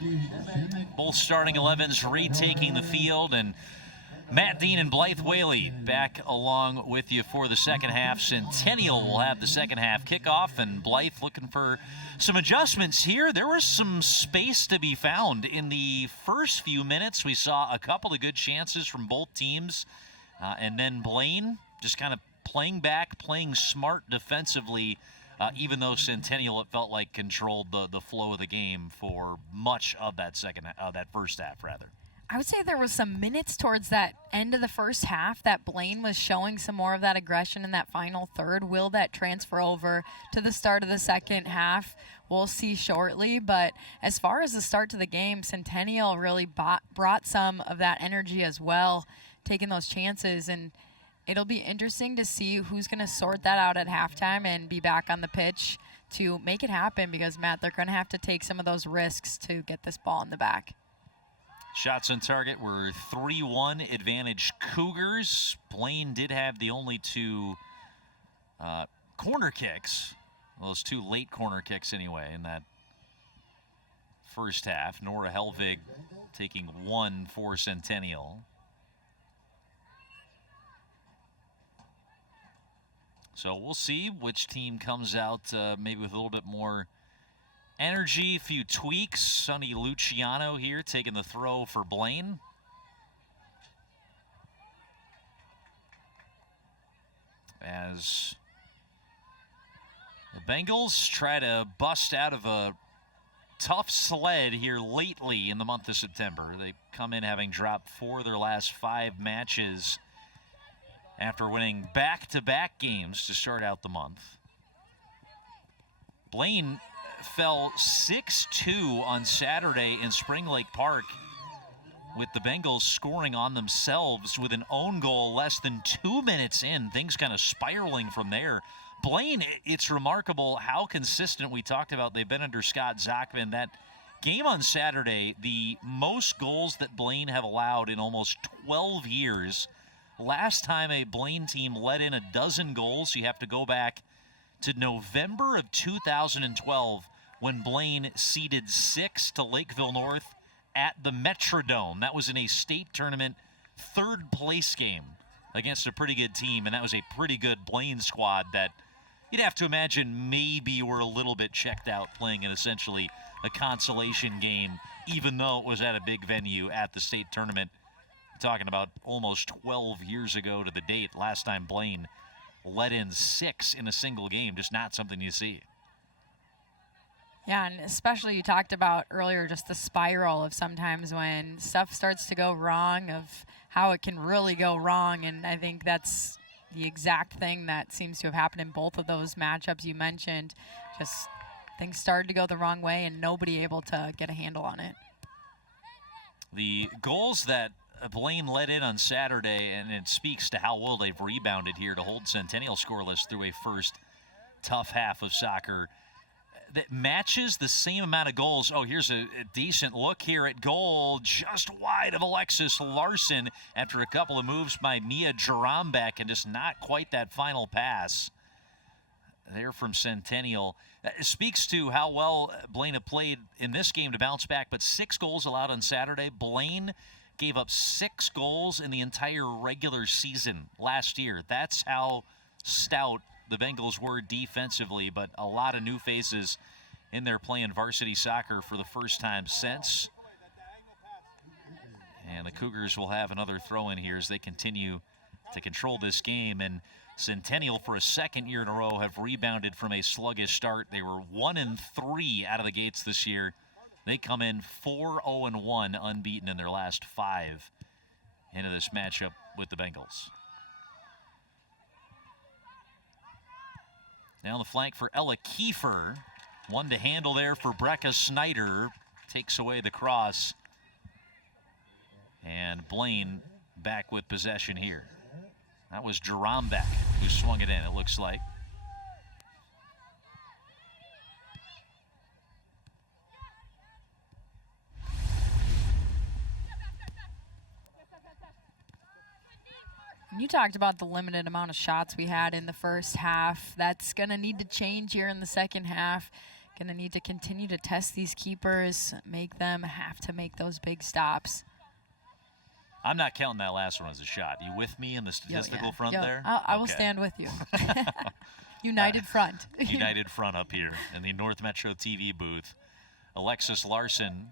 Both starting 11s retaking the field, and Matt Dean and Blythe Whaley back along with you for the second half. Centennial will have the second half kickoff, and Blythe looking for some adjustments here. There was some space to be found in the first few minutes. We saw a couple of good chances from both teams. And then Blaine just kind of playing back, playing smart defensively, even though Centennial, it felt like, controlled the flow of the game for much of that first half, rather. I would say there was some minutes towards that end of the first half that Blaine was showing some more of that aggression in that final third. Will that transfer over to the start of the second half? We'll see shortly. But as far as the start to the game, Centennial really brought some of that energy as well, taking those chances, and it'll be interesting to see who's going to sort that out at halftime and be back on the pitch to make it happen, because, Matt, they're going to have to take some of those risks to get this ball in the back. Shots on target were 3-1 advantage Cougars. Blaine did have the only 2 corner kicks, well, those 2 late corner kicks anyway, in that first half. Nora Helvig taking 1 for Centennial. So we'll see which team comes out maybe with a little bit more energy, a few tweaks. Sonny Luciano here taking the throw for Blaine. As the Bengals try to bust out of a tough sled here lately in the month of September. They come in having dropped 4 of their last 5 matches after winning back-to-back games to start out the month. Blaine fell 6-2 on Saturday in Spring Lake Park with the Bengals scoring on themselves with an own goal less than 2 minutes in. Things kind of spiraling from there. Blaine, it's remarkable how consistent we talked about they've been under Scott Zachman. That game on Saturday, the most goals that Blaine have allowed in almost 12 years. Last time a Blaine team let in a dozen goals, you have to go back to November of 2012 when Blaine ceded 6 to Lakeville North at the Metrodome. That was in a state tournament third place game against a pretty good team, and that was a pretty good Blaine squad that you'd have to imagine maybe were a little bit checked out playing in essentially a consolation game, even though it was at a big venue at the state tournament. Talking about almost 12 years ago to the date, last time Blaine let in 6 in a single game. Just not something you see. Yeah, and especially you talked about earlier just the spiral of sometimes when stuff starts to go wrong, of how it can really go wrong, and I think that's the exact thing that seems to have happened in both of those matchups you mentioned. Just things started to go the wrong way and nobody able to get a handle on it. The goals that Blaine let in on Saturday, and it speaks to how well they've rebounded here to hold Centennial scoreless through a first tough half of soccer, that matches the same amount of goals. Oh, here's a decent look here at goal, just wide of Alexis Larson after a couple of moves by Mia Jarombeck, and just not quite that final pass there from Centennial. It speaks to how well Blaine have played in this game to bounce back, but 6 goals allowed on Saturday. Blaine gave up 6 goals in the entire regular season last year. That's how stout the Bengals were defensively, but a lot of new faces in there playing varsity soccer for the first time since. And the Cougars will have another throw in here as they continue to control this game. And Centennial, for a second year in a row, have rebounded from a sluggish start. They were 1-3 out of the gates this year. They come in 4-0-1, unbeaten in their last 5 into this matchup with the Bengals. Now on the flank for Ella Kiefer. One to handle there for Brecca Snyder. Takes away the cross. And Blaine back with possession here. That was Jarombeck who swung it in, it looks like. You talked about the limited amount of shots we had in the first half. That's going to need to change here in the second half. Going to need to continue to test these keepers, make them have to make those big stops. I'm not counting that last one as a shot. You with me in the statistical front there? I will stand with you. United front. United front up here in the North Metro TV booth. Alexis Larson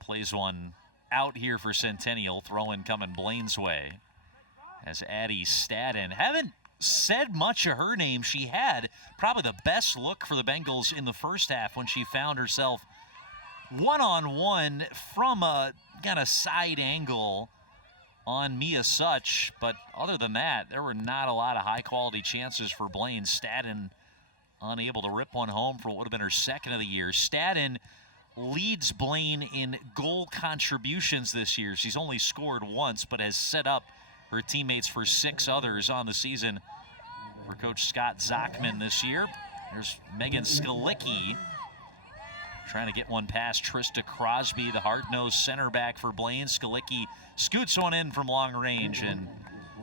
plays one out here for Centennial. Throw-in coming Blaine's way. As Addie Stadden, haven't said much of her name. She had probably the best look for the Bengals in the first half when she found herself one-on-one from a kind of side angle on Mia Such. But other than that, there were not a lot of high-quality chances for Blaine. Stadden unable to rip one home for what would have been her second of the year. Stadden leads Blaine in goal contributions this year. She's only scored once, but has set up her teammates for 6 others on the season for Coach Scott Zachman this year. There's Megan Skalicki trying to get one past Trista Crosby, the hard-nosed center back for Blaine. Skalicki scoots one in from long range, and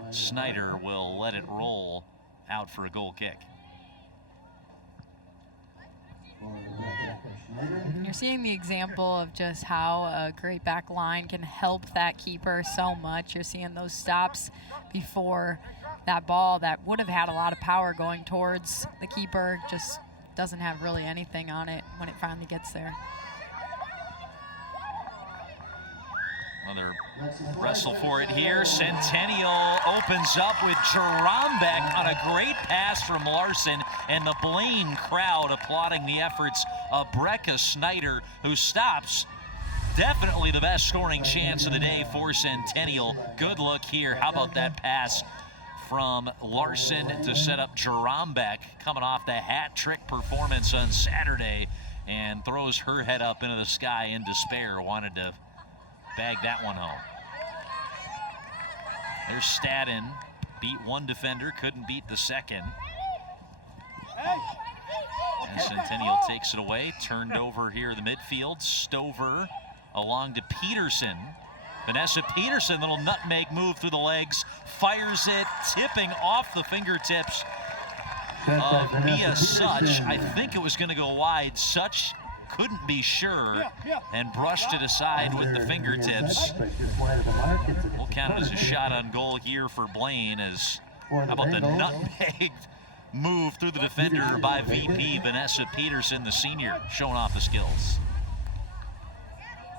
Snyder will let it roll out for a goal kick. You're seeing the example of just how a great back line can help that keeper so much. You're seeing those stops before that ball that would have had a lot of power going towards the keeper, just doesn't have really anything on it when it finally gets there. Another wrestle for it here. Centennial opens up with Jarombeck on a great pass from Larson, and the Blaine crowd applauding the efforts of Brecca Snyder, who stops definitely the best scoring chance of the day for Centennial. Good look here. How about that pass from Larson to set up Jarombeck, coming off the hat trick performance on Saturday, and throws her head up into the sky in despair. Wanted to bag that one home. There's Stadden. Beat one defender, couldn't beat the second. And Centennial takes it away. Turned over here in the midfield. Stover along to Peterson. Vanessa Peterson, little nutmeg move through the legs. Fires it, tipping off the fingertips of Mia Such. I think it was going to go wide. Such couldn't be sure and brushed it aside with the fingertips. We'll count it as a shot on goal here for Blaine. How about the nutmeg move through the defender by VP Vanessa Peterson, the senior, showing off the skills.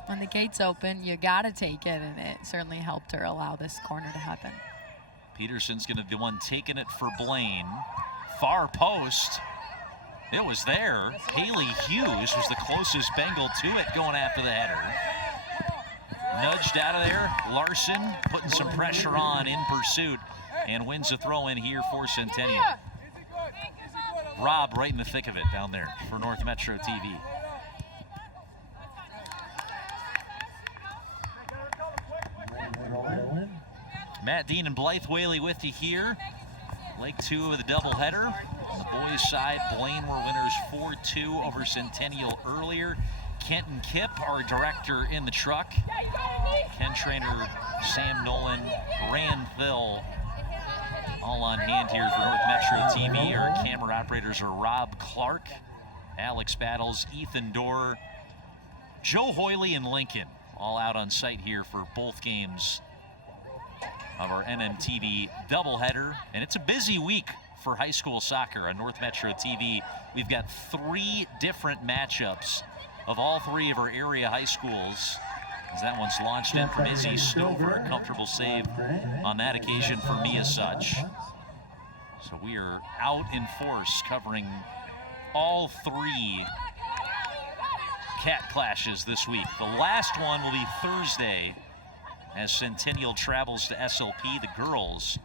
When the gate's open, you got to take it, and it certainly helped her allow this corner to happen. Peterson's going to be the one taking it for Blaine. Far post. It was there. Haley Hughes was the closest Bengal to it going after the header. Nudged out of there. Larson putting some pressure on in pursuit and wins a throw in here for Centennial. Rob right in the thick of it down there for North Metro TV. Matt Dean and Blythe Whaley with you here. Leg 2 of the doubleheader. On the boys' side, Blaine were winners 4-2 over Centennial earlier. Kenton Kipp, our director in the truck. Ken Trainer, Sam Nolan, Rand Thill, all on hand here for North Metro TV. Our camera operators are Rob Clark, Alex Battles, Ethan Dorr, Joe Hoyley, and Lincoln, all out on site here for both games of our NMTV doubleheader. And it's a busy week for high school soccer on North Metro TV. We've got 3 different matchups of all 3 of our area high schools. As that one's launched in from Izzy Stover, a comfortable save on that occasion for Mia Such. So we are out in force covering all 3 cat clashes this week. The last one will be Thursday as Centennial travels to SLP. The girls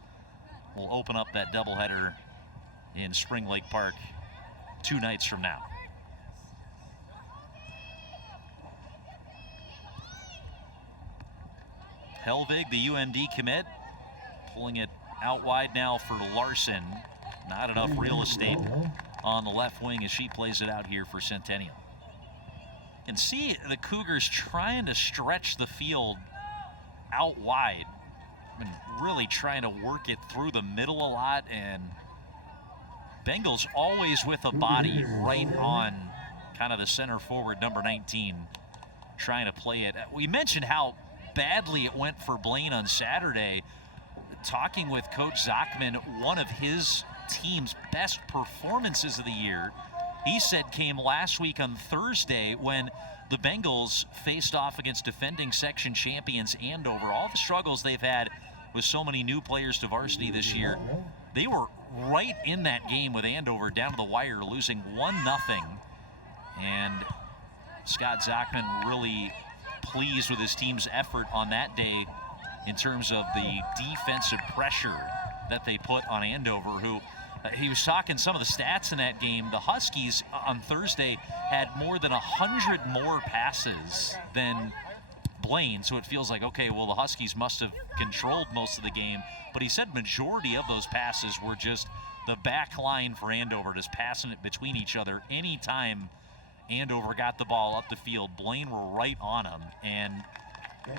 will open up that doubleheader in Spring Lake Park 2 nights from now. Helvig, the UMD commit, pulling it out wide now for Larson. Not enough real estate on the left wing as she plays it out here for Centennial. You can see the Cougars trying to stretch the field out wide. And really trying to work it through the middle a lot, and Bengals always with a body right on kind of the center forward, number 19, trying to play it. We mentioned how badly it went for Blaine on Saturday. Talking with Coach Zachman, one of his team's best performances of the year, he said came last week on Thursday when the Bengals faced off against defending section champions Andover. All the struggles they've had with so many new players to varsity this year, they were right in that game with Andover down to the wire, losing 1-0. And Scott Zachman really pleased with his team's effort on that day in terms of the defensive pressure that they put on Andover, who he was talking some of the stats in that game. The Huskies on Thursday had more than 100 more passes than Blaine, so it feels like, okay, well, the Huskies must have controlled most of the game. But he said majority of those passes were just the back line for Andover, just passing it between each other. Anytime Andover got the ball up the field, Blaine were right on them. And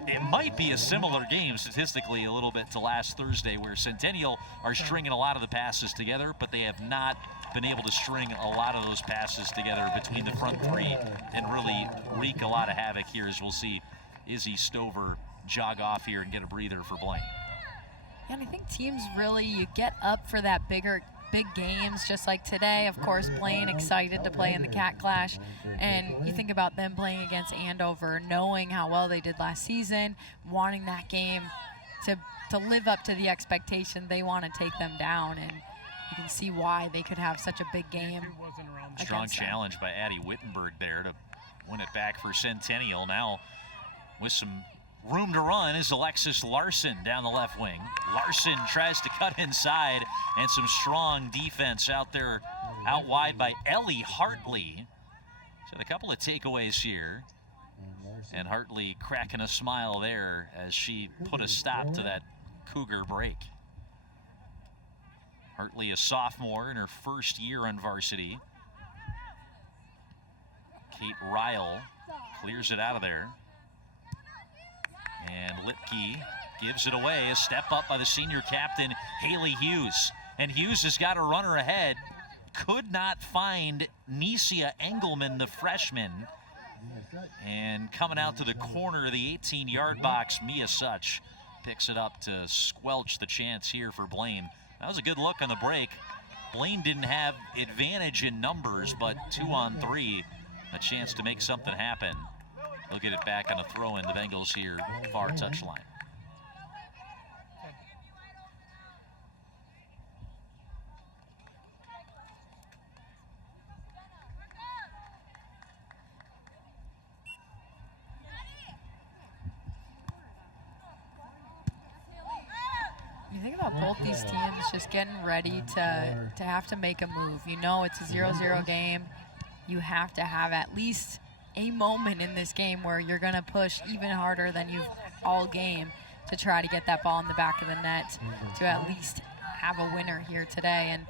it might be a similar game statistically a little bit to last Thursday, where Centennial are stringing a lot of the passes together, but they have not been able to string a lot of those passes together between the front 3 and really wreak a lot of havoc here, as we'll see Izzy Stover jog off here and get a breather for Blaine. And I think teams really, you get up for that big games, just like today. Of course, Blaine excited to play in the Cat Clash, and you think about them playing against Andover, knowing how well they did last season, wanting that game to live up to the expectation. They want to take them down, and you can see why they could have such a big game. Strong challenge by Addie Wittenberg there to win it back for Centennial. Now with some room to run is Alexis Larson down the left wing. Larson tries to cut inside, and some strong defense out there out wide by Ellie Hartley. So a couple of takeaways here. And Hartley cracking a smile there as she put a stop to that Cougar break. Hartley, a sophomore in her first year on varsity. Kate Ryle clears it out of there. And Lipke gives it away. A step up by the senior captain, Haley Hughes. And Hughes has got a runner ahead. Could not find Nesia Engelman, the freshman. And coming out to the corner of the 18-yard box, Mia Such picks it up to squelch the chance here for Blaine. That was a good look on the break. Blaine didn't have advantage in numbers, but 2-on-3, a chance to make something happen. They'll get it back on a throw-in. The Bengals here, far touchline. You think about both these teams just getting ready to have to make a move. You know it's a 0-0 game. You have to have at least a moment in this game where you're going to push even harder than you've all game to try to get that ball in the back of the net to at least have a winner here today. And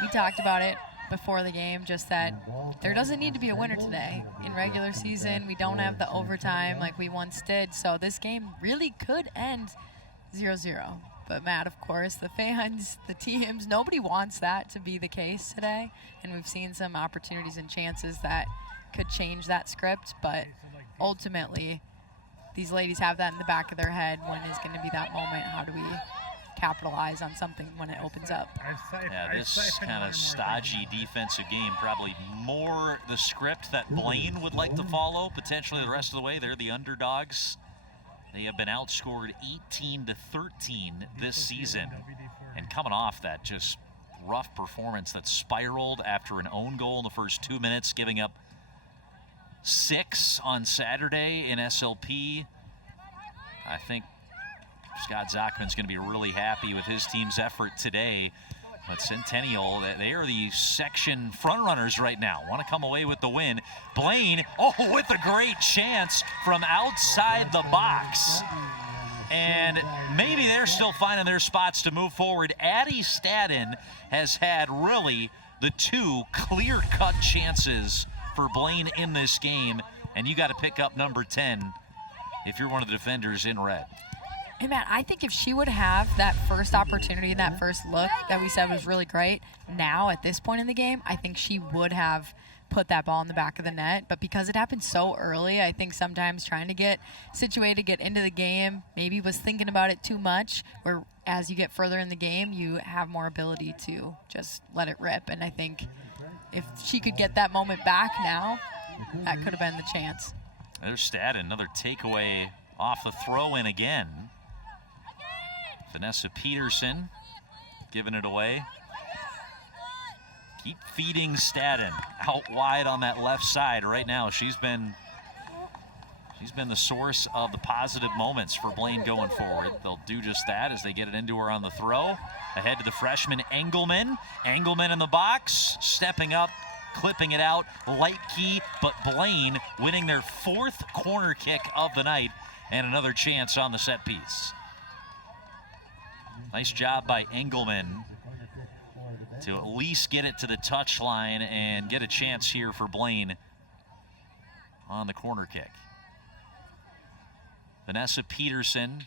we talked about it before the game, just that there doesn't need to be a winner today. In regular season, we don't have the overtime like we once did, so this game really could end 0-0. But Matt, of course, the fans, the teams, nobody wants that to be the case today. And we've seen some opportunities and chances that could change that script. But ultimately, these ladies have that in the back of their head. When is going to be that moment? How do we capitalize on something when it opens up? Yeah, this kind of stodgy defensive game, probably more the script that Blaine would like to follow, potentially the rest of the way. They're the underdogs. They have been outscored 18-13 this season. And coming off that just rough performance that spiraled after an own goal in the first 2 minutes, giving up 6 on Saturday in SLP. I think Scott Zachman's going to be really happy with his team's effort today. But Centennial, they are the section frontrunners right now. Want to come away with the win. Blaine, with a great chance from outside the box. And maybe they're still finding their spots to move forward. Addie Stadden has had really the 2 clear-cut chances for Blaine in this game. And you got to pick up number 10 if you're one of the defenders in red. And Matt, I think if she would have that first opportunity, that first look that we said was really great, now at this point in the game, I think she would have put that ball in the back of the net. But because it happened so early, I think sometimes trying to get situated, get into the game, maybe was thinking about it too much, where as you get further in the game, you have more ability to just let it rip. And I think if she could get that moment back now, that could have been the chance. There's Stadden, another takeaway off the throw-in again. Vanessa Peterson giving it away. Keep feeding Stadden out wide on that left side right now. She's been the source of the positive moments for Blaine going forward. They'll do just that as they get it into her on the throw. Ahead to the freshman Engelman. Engelman in the box, stepping up, clipping it out. Light key, but Blaine winning their 4th corner kick of the night and another chance on the set piece. Nice job by Engelman to at least get it to the touchline and get a chance here for Blaine on the corner kick. Vanessa Peterson,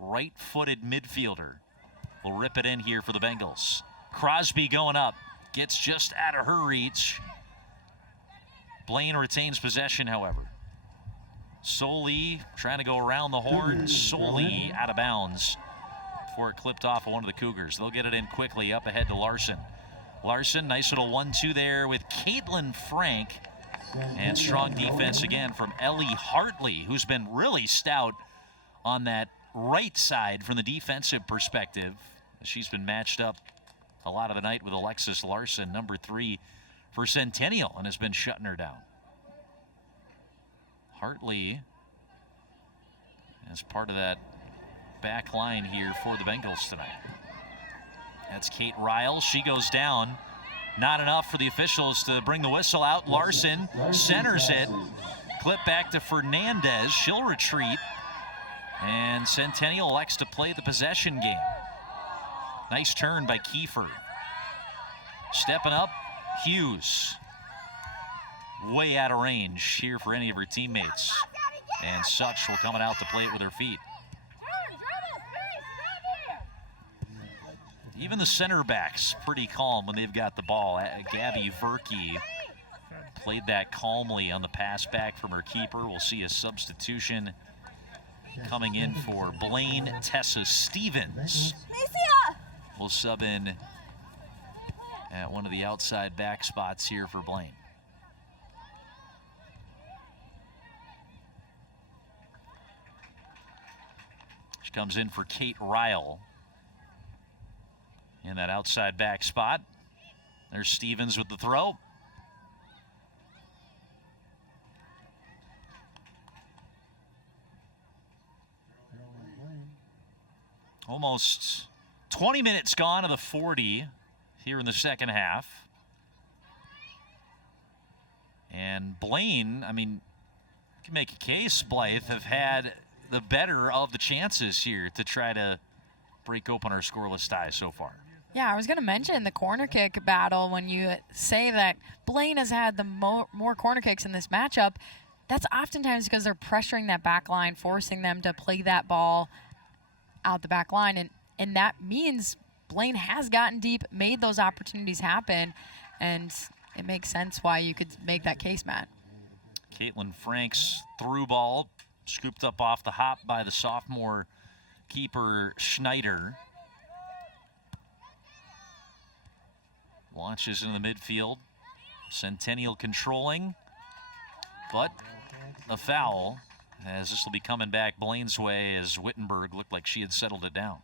right-footed midfielder, will rip it in here for the Bengals. Crosby going up, gets just out of her reach. Blaine retains possession, however. Soley trying to go around the horn. Soley out of bounds before it clipped off of one of the Cougars. They'll get it in quickly up ahead to Larson. Larson, nice little 1-2 there with Caitlin Frank. And strong defense again from Ellie Hartley, who's been really stout on that right side from the defensive perspective. She's been matched up a lot of the night with Alexis Larson, number 3 for Centennial, and has been shutting her down. Hartley as part of that back line here for the Bengals tonight. That's Kate Ryle. She goes down. Not enough for the officials to bring the whistle out. Larson centers it. clip back to Fernandez. She'll retreat. And Centennial elects to play the possession game. Nice turn by Kiefer. Stepping up, Hughes. Way out of range here for any of her teammates. And Such will come out to play it with her feet. Even the center backs pretty calm when they've got the ball. Gabby Verkey played that calmly on the pass back from her keeper. We'll see a substitution coming in for Blaine. Tessa Stevens will sub in at one of the outside back spots here for Blaine. She comes in for Kate Ryle in that outside back spot. There's Stevens with the throw. Almost 20 minutes gone of the 40 here in the second half. And Blaine, I mean, you can make a case, Blythe, have had the better of the chances here to try to break open our scoreless tie so far. Yeah, I was going to mention the corner kick battle. When you say that Blaine has had the more corner kicks in this matchup, that's oftentimes because they're pressuring that back line, forcing them to play that ball out the back line. And that means Blaine has gotten deep, made those opportunities happen, and it makes sense why you could make that case, Matt. Caitlin Franks through ball, scooped up off the hop by the sophomore keeper Schneider. Launches into the midfield. Centennial controlling, but a foul, as this will be coming back Blaine's way as Wittenberg looked like she had settled it down.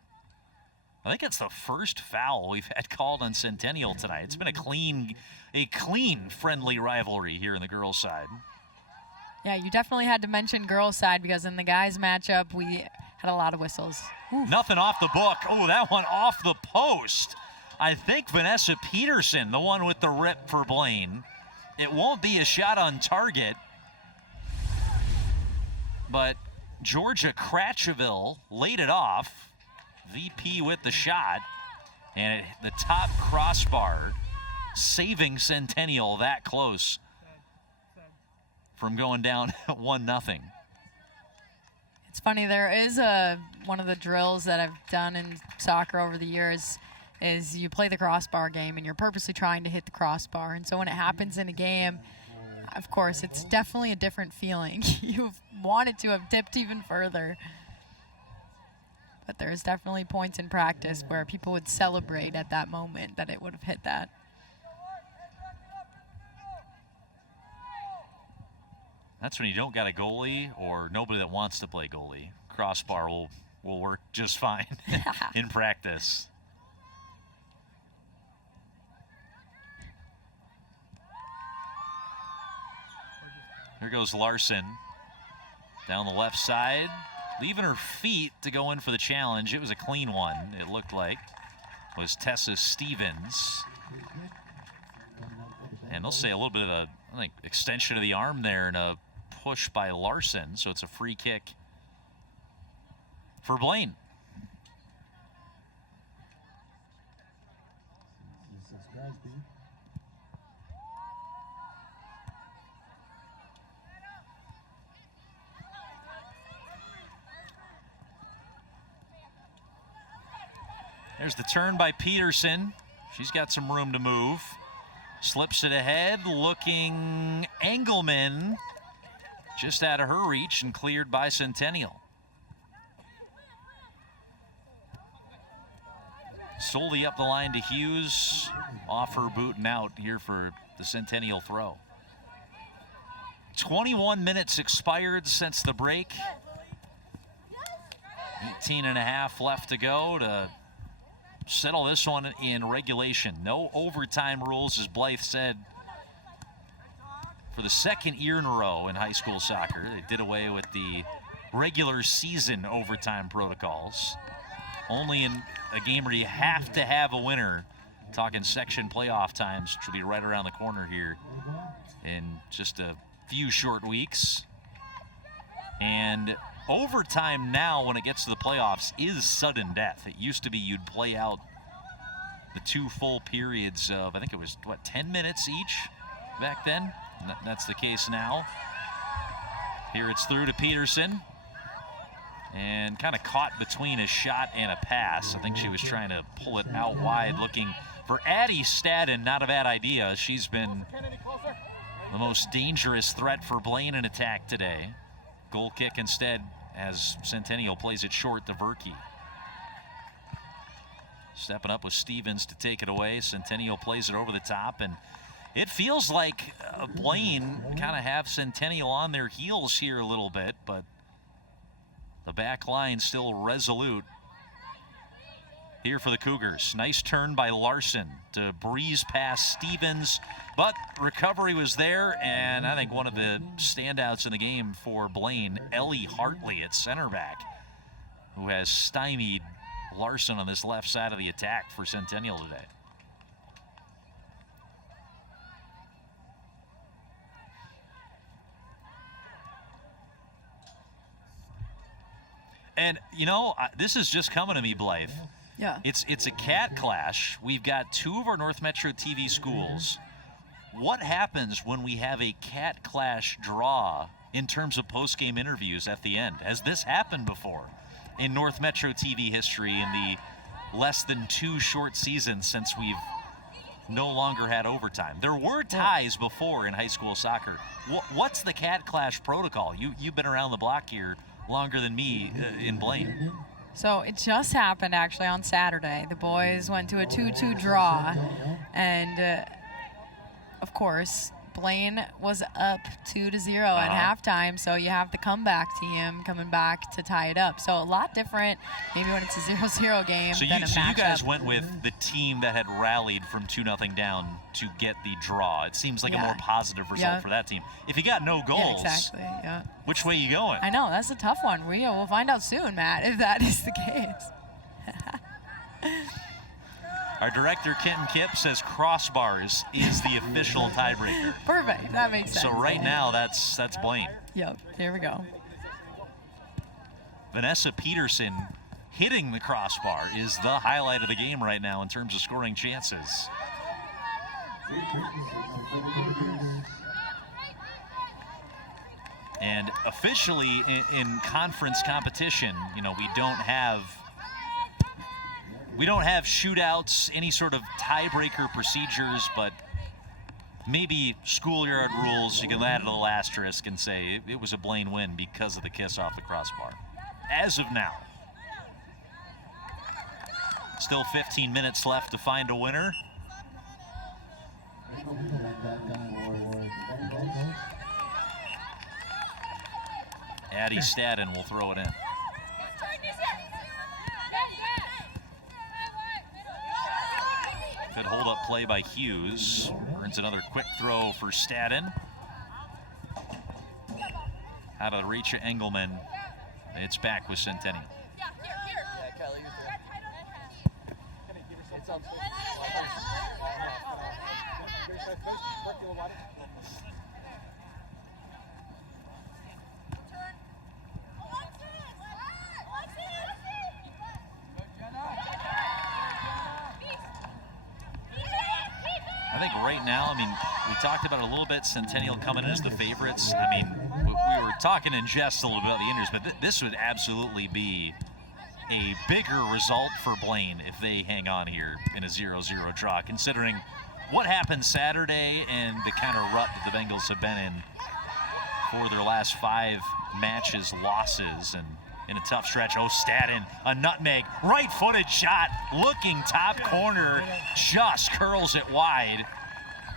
I think it's the first foul we've had called on Centennial tonight. It's been a clean, friendly rivalry here in the girls' side. Yeah, you definitely had to mention girls' side because in the guys' matchup, we had a lot of whistles. Oof. Nothing off the book. Oh, that one off the post. I think Vanessa Peterson, the one with the rip for Blaine. It won't be a shot on target, but Georgia Cratcheville laid it off. VP with the shot, and the top crossbar, saving Centennial that close from going down 1-0. It's funny, there is one of the drills that I've done in soccer over the years is you play the crossbar game and you're purposely trying to hit the crossbar. And so when it happens in a game, of course, it's definitely a different feeling. You've wanted to have dipped even further. But there's definitely points in practice where people would celebrate at that moment that it would have hit that. That's when you don't got a goalie or nobody that wants to play goalie. Crossbar will work just fine in practice. Here goes Larson down the left side, leaving her feet to go in for the challenge. It was a clean one, it looked like. It was Tessa Stevens. And they'll say a little bit of a, I think, extension of the arm there and a push by Larson. So it's a free kick for Blaine. There's the turn by Peterson. She's got some room to move. Slips it ahead, looking Engelman. Just out of her reach and cleared by Centennial. Solely up the line to Hughes. Off her boot and out here for the Centennial throw. 21 minutes expired since the break. 18 and a half left to go to settle this one in regulation. No overtime rules, as Blythe said, for the second year in a row in high school soccer. They did away with the regular season overtime protocols. Only in a game where you have to have a winner. Talking section playoff times, which will be right around the corner here in just a few short weeks. And overtime now, when it gets to the playoffs, is sudden death. It used to be you'd play out the 2 full periods of, I think it was, 10 minutes each back then? That's the case now. Here it's through to Peterson. And kind of caught between a shot and a pass. I think she was trying to pull it out wide, looking for Addie Stadden. Not a bad idea. She's been the most dangerous threat for Blaine in attack today. Goal kick instead as Centennial plays it short to Verke. Stepping up with Stevens to take it away. Centennial plays it over the top, and it feels like Blaine kind of have Centennial on their heels here a little bit, but the back line still resolute here for the Cougars. Nice turn by Larson to breeze past Stevens, but recovery was there, and I think one of the standouts in the game for Blaine, Ellie Hartley at center back, who has stymied Larson on this left side of the attack for Centennial today. And, you know, this is just coming to me, Blythe. Yeah. It's a cat clash. We've got 2 of our North Metro TV schools. What happens when we have a cat clash draw in terms of post-game interviews at the end? Has this happened before in North Metro TV history in the less than 2 short seasons since we've no longer had overtime? There were ties before in high school soccer. What's the cat clash protocol? You've been around the block here longer than me in Blaine. So it just happened actually on Saturday. The boys went to a 2-2 draw, and of course Blaine was up 2-0 at halftime, so you have the comeback team coming back to tie it up. So a lot different maybe when it's a 0-0 game than a matchup. So you guys went with the team that had rallied from 2-0 down to get the draw. It seems like a more positive result for that team. If you got no goals, which way you going? I know, that's a tough one. We'll find out soon, Matt, if that is the case. Our director, Kenton Kipp, says crossbars is the official tiebreaker. Perfect. That makes sense. So right now, that's Blaine. Yep. Here we go. Vanessa Peterson hitting the crossbar is the highlight of the game right now in terms of scoring chances. And officially in conference competition, you know, we don't have shootouts, any sort of tiebreaker procedures, but maybe schoolyard rules, you can add a little asterisk and say it was a Blaine win because of the kiss off the crossbar. As of now. Still 15 minutes left to find a winner. Addie Stadden will throw it in. Good hold-up play by Hughes. Earns another quick throw for Stadden. Out of the reach of Engelman. It's back with Centennial. I think right now, I mean, we talked about it a little bit, Centennial coming in as the favorites. I mean, we were talking in jest a little bit about the injuries, but this would absolutely be a bigger result for Blaine if they hang on here in a 0-0 draw, considering what happened Saturday and the kind of rut that the Bengals have been in for their last 5 matches, losses, and in a tough stretch. Oh, Stadden, a nutmeg, right-footed shot, looking top corner, just curls it wide.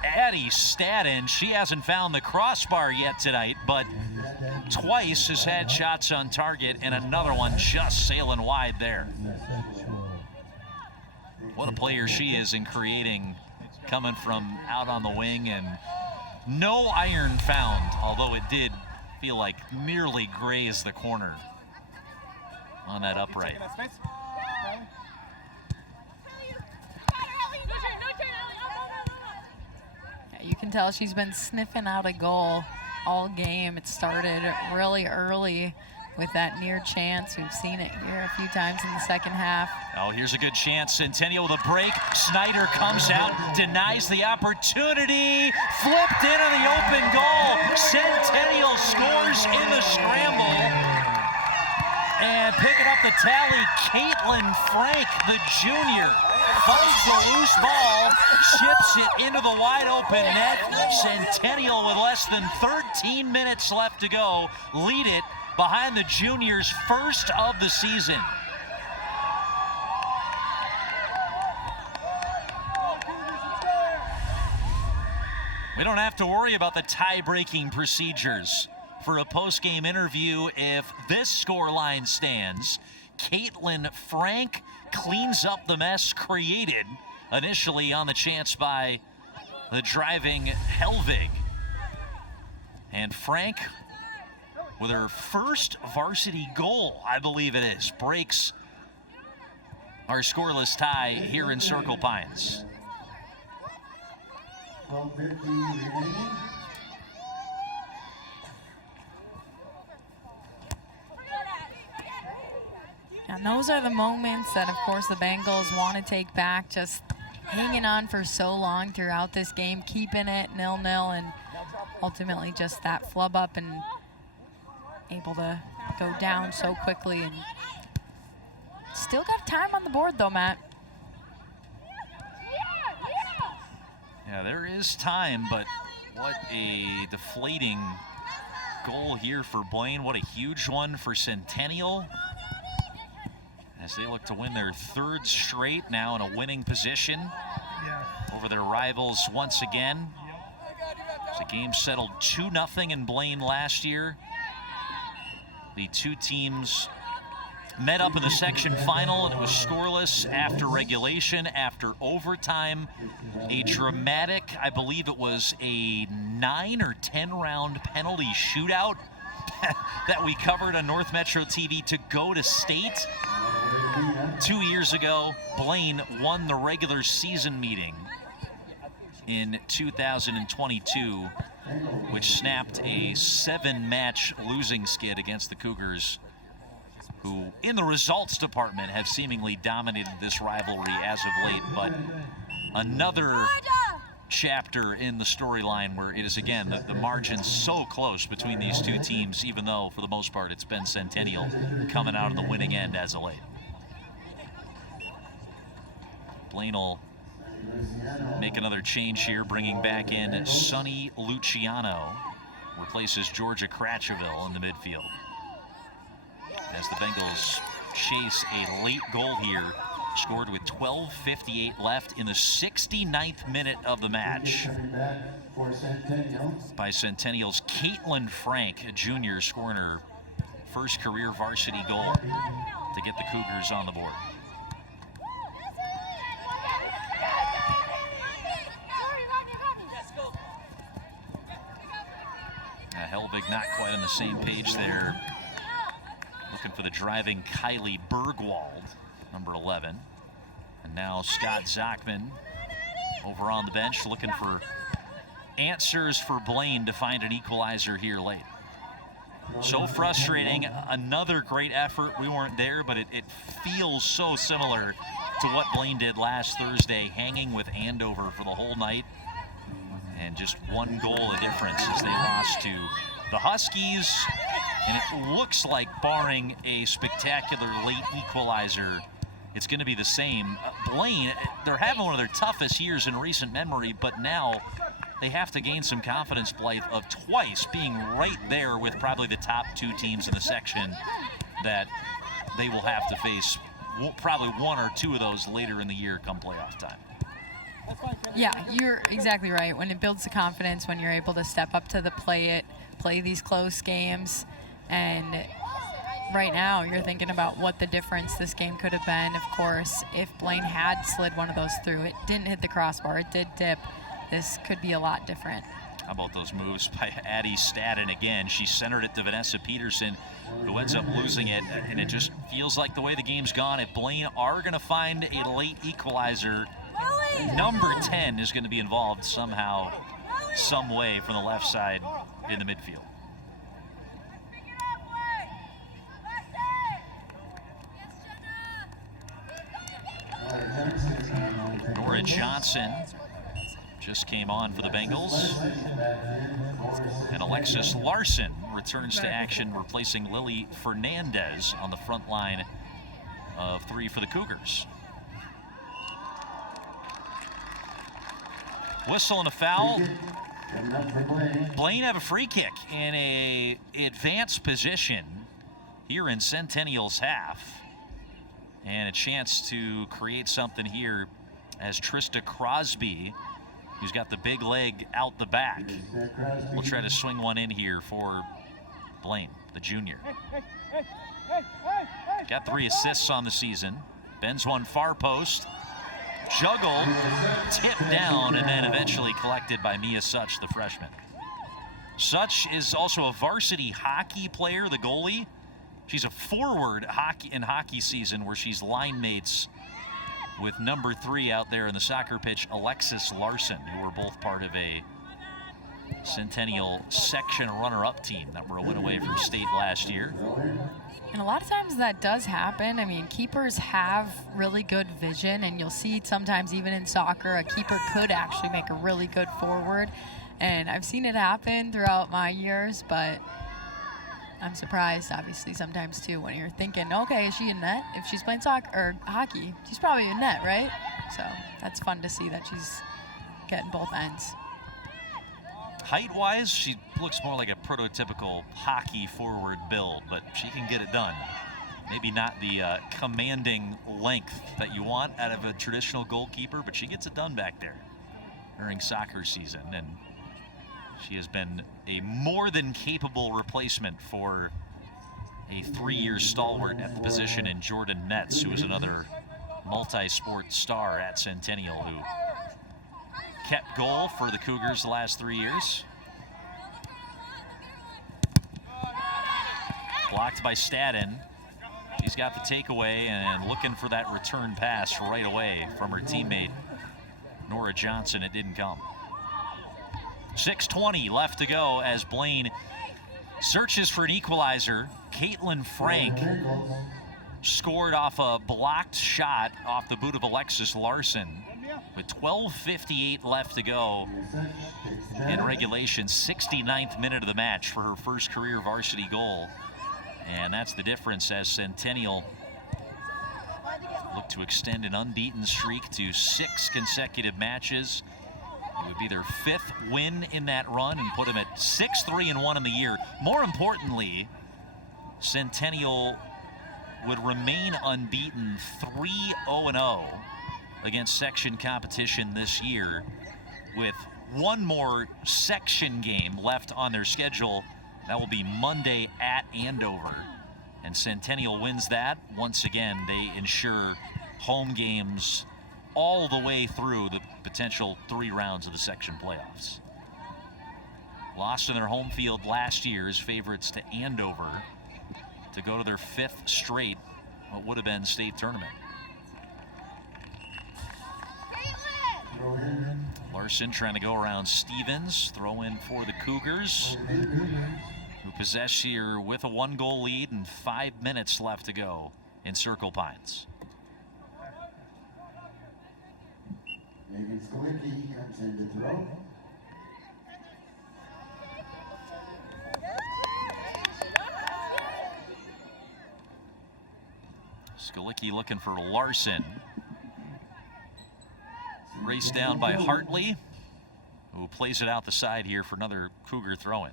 Addie Stadden, she hasn't found the crossbar yet tonight, but twice has had shots on target, and another one just sailing wide there. What a player she is in creating, coming from out on the wing, and no iron found, although it did feel like nearly grazed the corner on that upright. Yeah, you can tell she's been sniffing out a goal all game. It started really early with that near chance. We've seen it here a few times in the second half. Oh, here's a good chance. Centennial with a break. Snyder comes out, denies the opportunity. Flipped into the open goal. Centennial scores in the scramble. And picking up the tally, Caitlin Frank, the junior, finds the loose ball, chips it into the wide open net. Centennial with less than 13 minutes left to go, lead it behind the juniors' first of the season. We don't have to worry about the tie-breaking procedures for a post-game interview if this scoreline stands. Caitlin Frank cleans up the mess created initially on the chance by the driving Helvig. And Frank, with her first varsity goal, I believe it is, breaks our scoreless tie here in Circle Pines. 12:50 remaining. And those are the moments that, of course, the Bengals want to take back, just hanging on for so long throughout this game, keeping it 0-0, and ultimately just that flub up and able to go down so quickly. And still got time on the board, though, Matt. Yeah, there is time, but what a deflating goal here for Blaine. What a huge one for Centennial, as they look to win their third straight, now in a winning position over their rivals once again. The game settled 2-0 in Blaine last year. The two teams met up in the section final, and it was scoreless after regulation, after overtime. A dramatic, I believe it was a 9 or 10 round penalty shootout that we covered on North Metro TV to go to state. 2 years ago, Blaine won the regular season meeting in 2022, which snapped a 7-match losing skid against the Cougars, who in the results department have seemingly dominated this rivalry as of late. But another chapter in the storyline where it is, again, the margin's so close between these two teams, even though for the most part it's been Centennial coming out on the winning end as of late. Blaine will make another change here, bringing back in Sonny Luciano, replaces Georgia Cratcheville in the midfield, as the Bengals chase a late goal here, scored with 12:58 left in the 69th minute of the match by Centennial's Caitlin Frank, a junior, scoring her first career varsity goal to get the Cougars on the board. Helvig not quite on the same page there. Looking for the driving Kylie Bergwald, number 11. And now Scott Zachman over on the bench, looking for answers for Blaine to find an equalizer here late. So frustrating. Another great effort. We weren't there, but it feels so similar to what Blaine did last Thursday, hanging with Andover for the whole night. And just one goal of difference as they lost to the Huskies. And it looks like, barring a spectacular late equalizer, it's going to be the same. Blaine, they're having one of their toughest years in recent memory, but now they have to gain some confidence, Blythe, of twice being right there with probably the top two teams in the section that they will have to face. Probably one or two of those later in the year come playoff time. Yeah, you're exactly right. When it builds the confidence, when you're able to step up to the play these close games. And right now you're thinking about what the difference this game could have been. Of course, if Blaine had slid one of those through, it didn't hit the crossbar, it did dip, this could be a lot different. How about those moves by Addie Stadden again? She centered it to Vanessa Peterson, who ends up losing it, and it just feels like the way the game's gone, if Blaine are going to find a late equalizer, number 10 is going to be involved somehow some way from the left side in the midfield. Nora Johnson just came on for the Bengals. And Alexis Larson returns to action, replacing Lily Fernandez on the front line of 3 for the Cougars. Whistle and a foul. Blaine have a free kick in a advanced position here in Centennial's half. And a chance to create something here as Trista Crosby, who's got the big leg out the back, will try to swing one in here for Blaine, the junior. Got 3 assists on the season. Bends one far post. Juggled, tipped down, and then eventually collected by Mia Such, the freshman. Such is also a varsity hockey player, the goalie. She's a forward in hockey season where she's line mates with number 3 out there in the soccer pitch, Alexis Larson, who were both part of a Centennial section runner-up team that were a win away from state last year. And a lot of times that does happen. I mean, keepers have really good vision, and you'll see sometimes even in soccer, a keeper could actually make a really good forward. And I've seen it happen throughout my years, but I'm surprised, obviously, sometimes too, when you're thinking, okay, is she in net? If she's playing soccer or hockey, she's probably in net, right? So that's fun to see that she's getting both ends. Height-wise, she looks more like a prototypical hockey forward build, but she can get it done. Maybe not the commanding length that you want out of a traditional goalkeeper, but she gets it done back there during soccer season. And she has been a more than capable replacement for a 3-year stalwart at the position in Jordan Metz, who is another multi-sport star at Centennial, who kept goal for the Cougars the last 3 years. Blocked by Stadden. She's got the takeaway and looking for that return pass right away from her teammate, Nora Johnson. It didn't come. 6:20 left to go as Blaine searches for an equalizer. Caitlin Frank scored off a blocked shot off the boot of Alexis Larson. With 12:58 left to go in regulation, 69th minute of the match for her first career varsity goal. And that's the difference as Centennial look to extend an unbeaten streak to 6 consecutive matches. It would be their 5th win in that run and put them at 6-3-1 in the year. More importantly, Centennial would remain unbeaten 3-0-0 against section competition this year, with one more section game left on their schedule. That will be Monday at Andover. And Centennial wins that. Once again, they ensure home games all the way through the potential 3 rounds of the section playoffs. Lost in their home field last year as favorites to Andover to go to their 5th straight, what would have been state tournament. Larson trying to go around Stevens. Throw in for the Cougars, who possess here with a 1-goal lead and 5 minutes left to go in Circle Pines. Megan Skolicki comes in to throw. Skolicki looking for Larson. Raced down by Hartley, who plays it out the side here for another Cougar throw-in.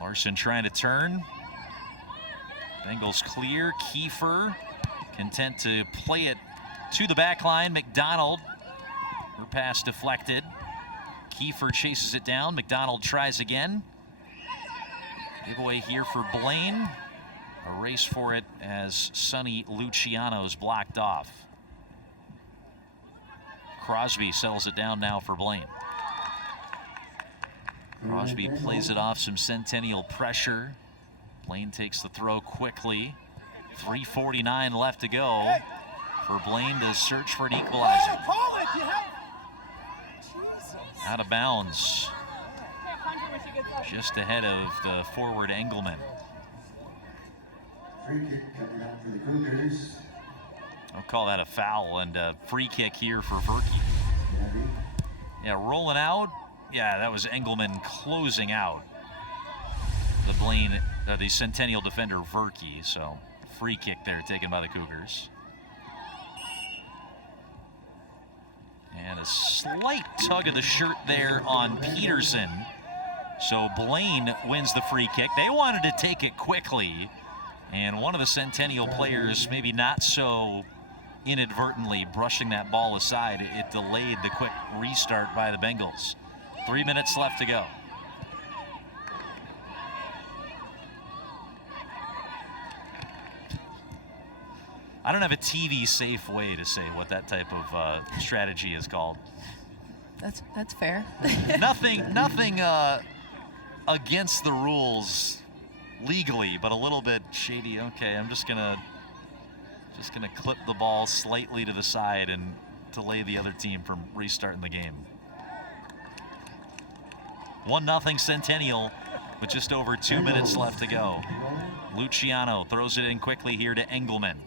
Larson trying to turn. Bengals clear. Kiefer content to play it to the back line. McDonald, her pass deflected. Kiefer chases it down. McDonald tries again. Giveaway here for Blaine. A race for it as Sonny Luciano's blocked off. Crosby settles it down now for Blaine. Crosby plays it off some Centennial pressure. Blaine takes the throw quickly. 3:49 left to go for Blaine to search for an equalizer. Out of bounds. Just ahead of the forward Engelman. Free kick coming out for the Cougars. I'll call that a foul, and a free kick here for Verke. Yeah, rolling out. Yeah, that was Engelman closing out the Centennial defender Verke. So free kick there taken by the Cougars. And a slight tug of the shirt there on Peterson. So Blaine wins the free kick. They wanted to take it quickly, and one of the Centennial players, maybe not so inadvertently brushing that ball aside, it delayed the quick restart by the Bengals. 3 minutes left to go. I don't have a TV safe way to say what that type of strategy is called. That's fair. Nothing against the rules legally, but a little bit shady. Okay, I'm just gonna clip the ball slightly to the side and delay the other team from restarting the game. 1-0 Centennial with just over 2 minutes left to go. Luciano throws it in quickly here to Engelman.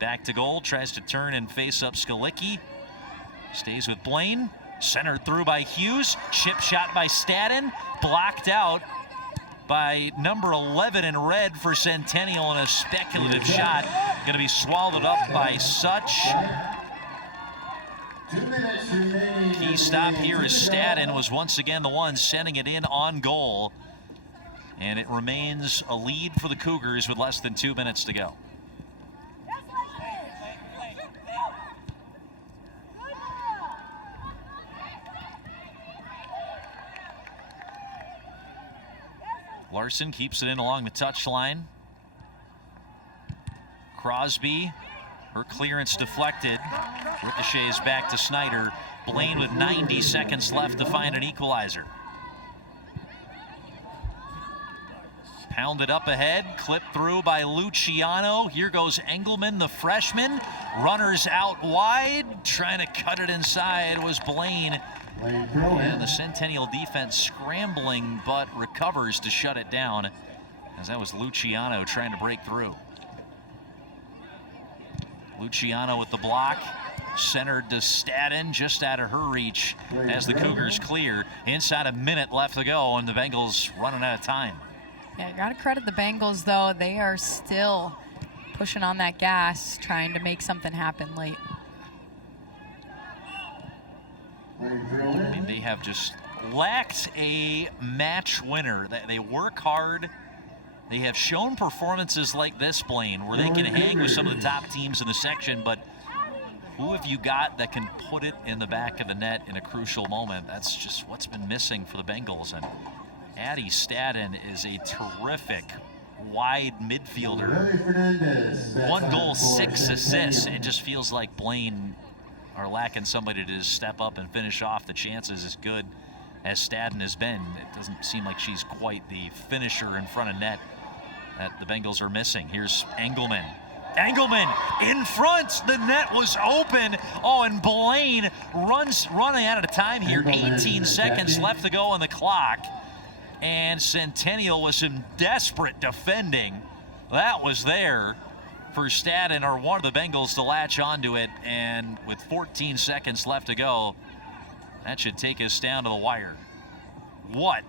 Back to goal, tries to turn and face up Skalicki. Stays with Blaine. Centered through by Hughes. Chip shot by Stadden. Blocked out by number 11 in red for Centennial, and a speculative shot going to be swallowed up by Such. 2 minutes remaining. Key stop here is Stadden was once again the one sending it in on goal. And it remains a lead for the Cougars with less than 2 minutes to go. Larson keeps it in along the touchline. Crosby, her clearance deflected. Ricochets back to Snyder. Blaine with 90 seconds left to find an equalizer. Pounded up ahead, clipped through by Luciano. Here goes Engelman, the freshman. Runners out wide, trying to cut it inside was Blaine. And the Centennial defense scrambling, but recovers to shut it down, as that was Luciano trying to break through. Luciano with the block, centered to Stadden, just out of her reach as the Cougars clear. Inside a minute left to go, and the Bengals running out of time. Yeah, you gotta credit the Bengals though. They are still pushing on that gas, trying to make something happen late. I mean, they have just lacked a match winner. They work hard. They have shown performances like this, Blaine, where they can hang with some of the top teams in the section, but who have you got that can put it in the back of the net in a crucial moment? That's just what's been missing for the Bengals. And Addie Stadden is a terrific wide midfielder. 1 goal, 6 assists. It just feels like Blaine are lacking somebody to just step up and finish off the chances as good as Stadden has been. It doesn't seem like she's quite the finisher in front of net that the Bengals are missing. Here's Engelman. Engelman in front. The net was open. Oh, and Blaine running out of time here. 18 seconds left to go on the clock. And Centennial with some desperate defending. That was there for Stadden, or one of the Bengals, to latch onto it. And with 14 seconds left to go, that should take us down to the wire. What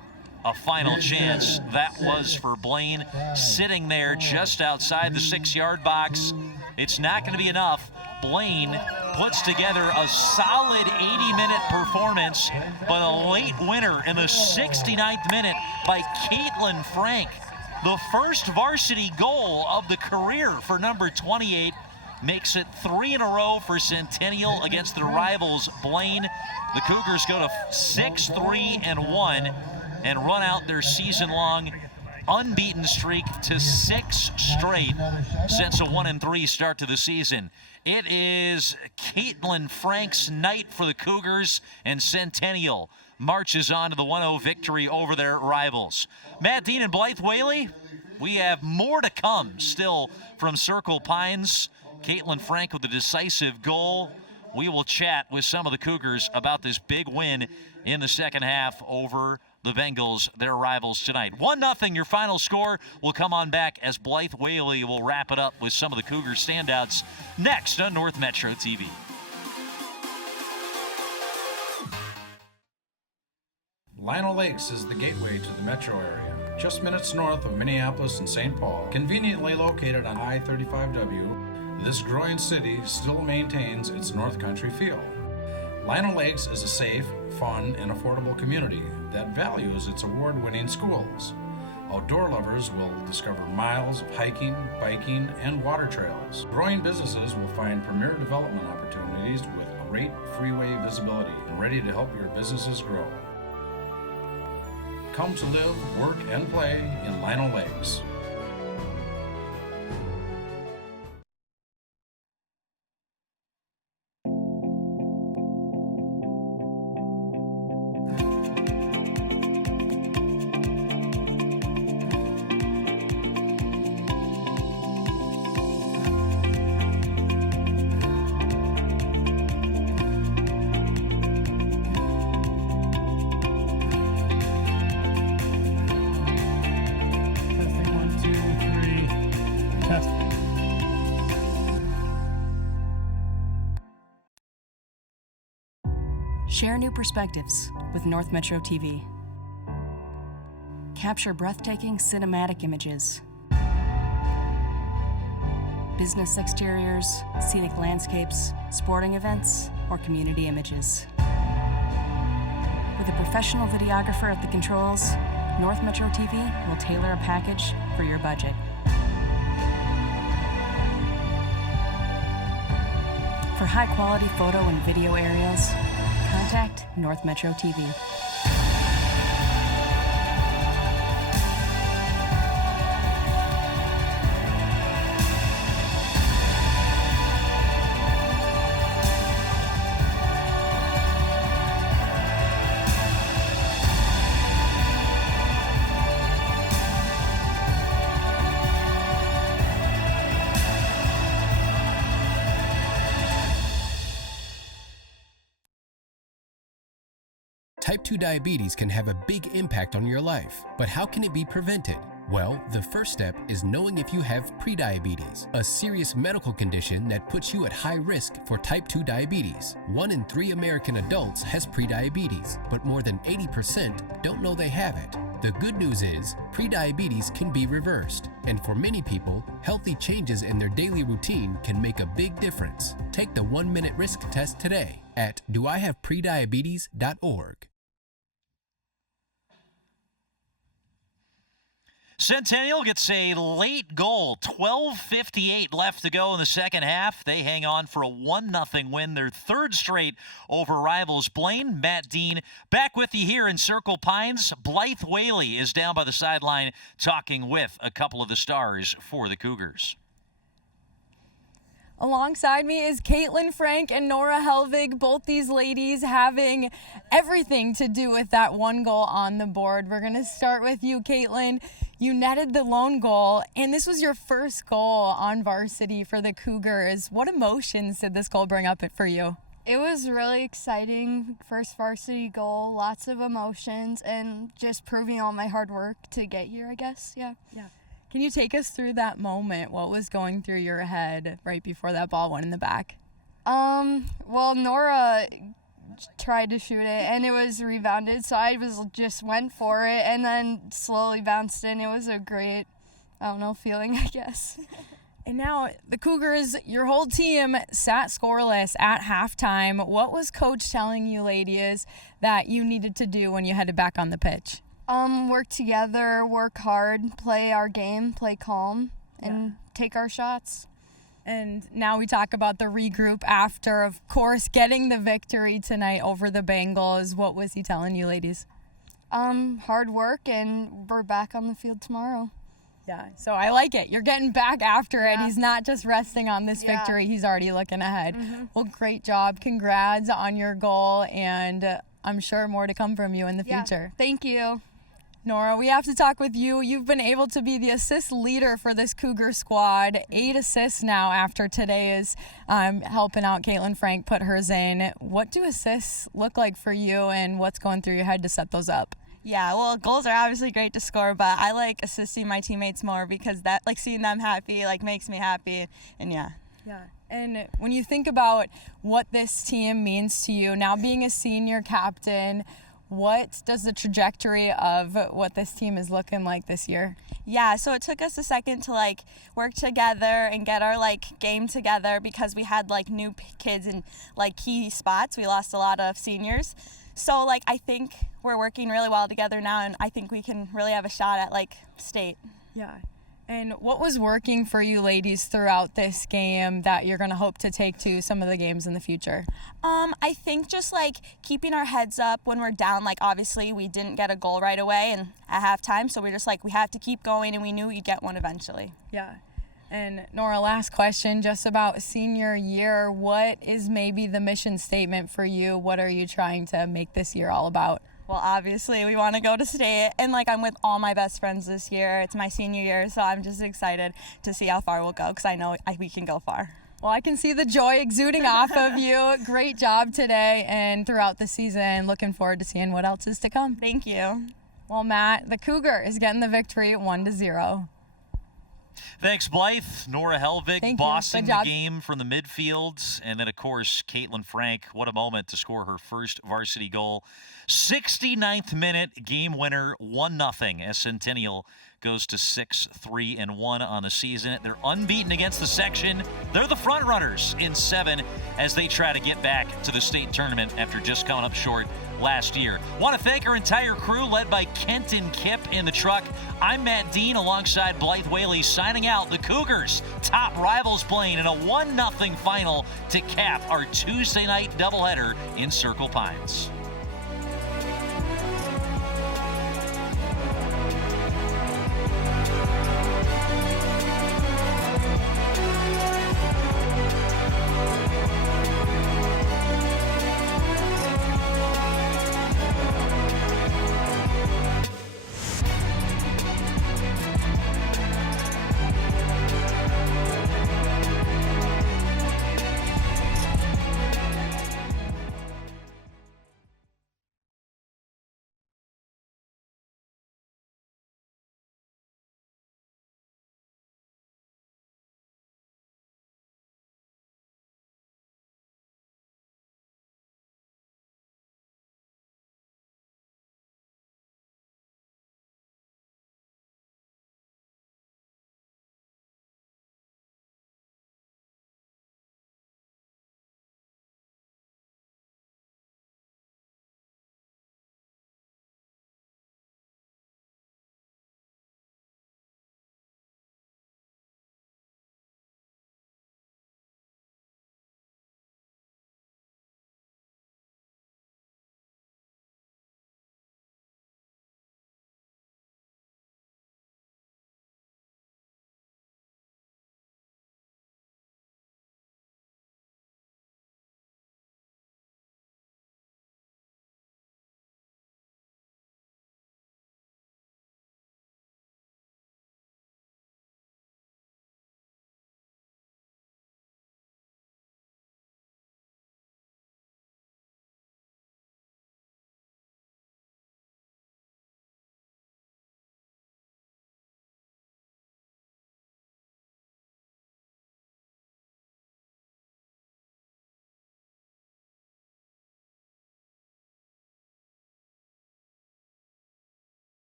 a final chance that was for Blaine, sitting there just outside the 6-yard box. It's not going to be enough. Blaine puts together a solid 80-minute performance, but a late winner in the 69th minute by Caitlin Frank. The first varsity goal of the career for number 28 makes it 3 in a row for Centennial against their rivals Blaine. The Cougars go to 6-3-1 and run out their season-long unbeaten streak to 6 straight since a 1-3 start to the season. It is Caitlin Frank's night for the Cougars, and Centennial marches on to the 1-0 victory over their rivals. Matt Dean and Blythe Whaley, We have more to come still from Circle Pines. Caitlin Frank with the decisive goal. We will chat with some of the Cougars about this big win in the second half over the Bengals, their rivals tonight. 1-0, your final score. We'll come on back as Blythe Whaley will wrap it up with some of the Cougars standouts next on North Metro TV. Lino Lakes is the gateway to the metro area, just minutes north of Minneapolis and St. Paul. Conveniently located on I-35W, this growing city still maintains its North Country feel. Lino Lakes is a safe, fun, and affordable community that values its award-winning schools. Outdoor lovers will discover miles of hiking, biking, and water trails. Growing businesses will find premier development opportunities with great freeway visibility and ready to help your businesses grow. Come to live, work, and play in Lino Lakes. Share new perspectives with North Metro TV. Capture breathtaking cinematic images. Business exteriors, scenic landscapes, sporting events, or community images. With a professional videographer at the controls, North Metro TV will tailor a package for your budget. For high-quality photo and video aerials, contact North Metro TV. Type 2 diabetes can have a big impact on your life, but how can it be prevented? Well, the first step is knowing if you have prediabetes, a serious medical condition that puts you at high risk for type 2 diabetes. 1 in 3 American adults has prediabetes, but more than 80% don't know they have it. The good news is, prediabetes can be reversed, and for many people, healthy changes in their daily routine can make a big difference. Take the 1-minute risk test today at doihaveprediabetes.org. Centennial gets a late goal, 12:58 left to go in the second half. They hang on for a 1-0 win, their third straight over rivals. Blaine, Matt Dean, back with you here in Circle Pines. Blythe Whaley is down by the sideline talking with a couple of the stars for the Cougars. Alongside me is Caitlin Frank and Nora Helvig, both these ladies having everything to do with that one goal on the board. We're going to start with you, Caitlin. You netted the lone goal, and this was your first goal on varsity for the Cougars. What emotions did this goal bring up for you? It was really exciting, first varsity goal, lots of emotions, and just proving all my hard work to get here, I guess, yeah. Can you take us through that moment? What was going through your head right before that ball went in the back? Well, Nora tried to shoot it, and it was rebounded, so I just went for it, and then slowly bounced in. It was a great, feeling, I guess. And now the Cougars, your whole team sat scoreless at halftime. What was Coach telling you, ladies, that you needed to do when you headed back on the pitch? Work together, work hard, play our game, play calm, and take our shots. And now we talk about the regroup after, of course, getting the victory tonight over the Bengals. What was he telling you, ladies? Hard work, and we're back on the field tomorrow. Yeah, so I like it. You're getting back after it. He's not just resting on this victory. He's already looking ahead. Mm-hmm. Well, great job. Congrats on your goal, and I'm sure more to come from you in the future. Thank you. Nora, we have to talk with you. You've been able to be the assist leader for this Cougar squad. 8 assists now after today's helping out Caitlin Frank put hers in. What do assists look like for you, and what's going through your head to set those up? Yeah, well, goals are obviously great to score, but I like assisting my teammates more because that, like, seeing them happy, like, makes me happy, and yeah. Yeah. And when you think about what this team means to you, now being a senior captain, what does the trajectory of what this team is looking like this year? Yeah, so it took us a second to like work together and get our like game together because we had like new kids in like key spots. We lost a lot of seniors. So like I think we're working really well together now, and I think we can really have a shot at like state. Yeah. And what was working for you ladies throughout this game that you're going to hope to take to some of the games in the future? I think just like keeping our heads up when we're down. Like obviously we didn't get a goal right away and at halftime, so we're just like we have to keep going, and we knew we'd get one eventually. Yeah. And Nora, last question, just about senior year. What is maybe the mission statement for you? What are you trying to make this year all about? Well, obviously, we want to go to state, and like I'm with all my best friends this year. It's my senior year, so I'm just excited to see how far we'll go because I know we can go far. Well, I can see the joy exuding off of you. Great job today and throughout the season. Looking forward to seeing what else is to come. Thank you. Well, Matt, the Cougar is getting the victory 1-0. Thanks, Blythe. Nora Helvig Thank you. bossing Good the job. game from the midfield. And then, of course, Caitlin Frank. What a moment to score her first varsity goal. 69th minute game winner, 1-0 as Centennial goes to 6-3-1 on the season. They're unbeaten against the section. They're the front runners in 7 as they try to get back to the state tournament after just coming up short last year. Want to thank our entire crew led by Kenton Kipp in the truck. I'm Matt Dean alongside Blythe Whaley signing out. The Cougars top rivals Blaine in a 1-0 final to cap our Tuesday night doubleheader in Circle Pines.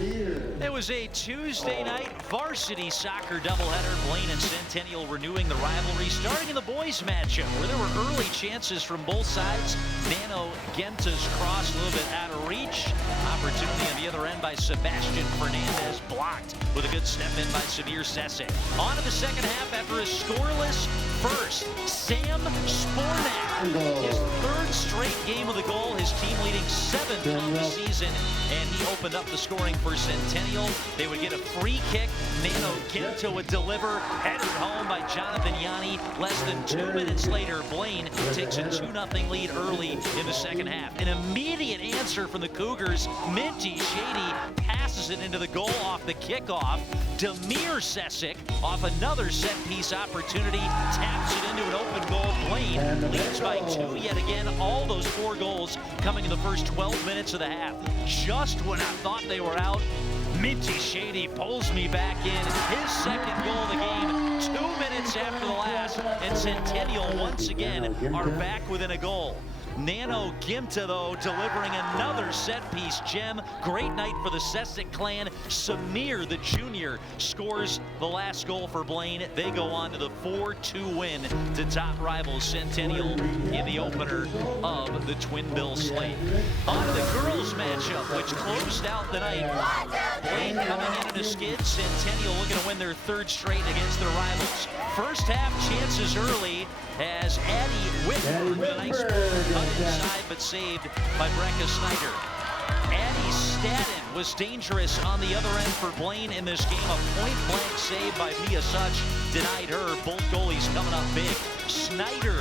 It was a Tuesday night varsity soccer doubleheader. Blaine and Centennial renewing the rivalry, starting in the boys matchup, where there were early chances from both sides. Nano Genta's cross a little bit out of reach. Opportunity on the other end by Sebastian Fernandez, blocked with a good step in by Samir Sesic. On to the second half after a scoreless first. Sam Spornak, his third straight game of the goal, his team leading 7th on the season, and he opened up the scoring for Centennial. They would get a free kick. Nano Genta would deliver, headed home by Jonathan Yanni. Less than 2 minutes later, Blaine takes a 2-0 lead early in the second half. An immediate answer from the Cougars. Minty Shady passes it into the goal off the kickoff. Demir Sesic, off another set-piece opportunity, taps it into an open goal. Blaine leads by 2 yet again. All those 4 goals coming in the first 12 minutes of the half. Just when I thought they were out, Minty Shady pulls me back in. His second goal of the game, 2 minutes after the last, and Centennial once again are back within a goal. Nano Genta, though, delivering another set-piece gem. Great night for the Sesic clan. Samir, the junior, scores the last goal for Blaine. They go on to the 4-2 win to top rivals Centennial in the opener of the Twin Bill slate. On to the girls matchup, which closed out the night. Blaine coming in a skid. Centennial looking to win their 3rd straight against their rivals. First half chances early as Addie Whitford with a nice cut inside, but saved by Brecca Snyder. Addie Stadden was dangerous on the other end for Blaine in this game. A point-blank save by Mia Such denied her. Both goalies coming up big. Snyder,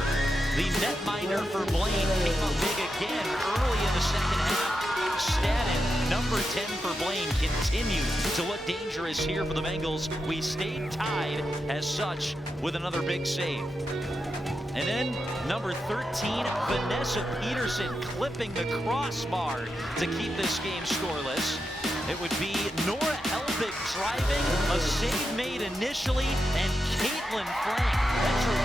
the netminder for Blaine, came up big again early in the second half. Stadden, number 10 for Blaine, continued to look dangerous here for the Bengals. We stayed tied as Such with another big save. And then number 13, Vanessa Peterson, clipping the crossbar to keep this game scoreless. It would be Nora Helbig driving, a save made initially, and Caitlin Frank. That's her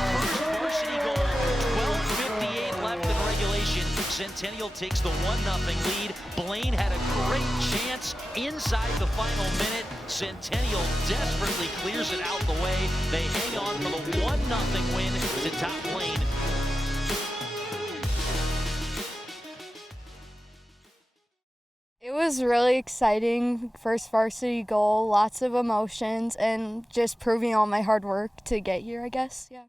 first varsity goal. 12:58 left in regulation. Centennial takes the 1-0 lead. Blaine had a great chance inside the final minute. Centennial desperately clears it out the way. They hang on for the 1-0 win to top Blaine. It was really exciting, first varsity goal, lots of emotions, and just proving all my hard work to get here, I guess, yeah.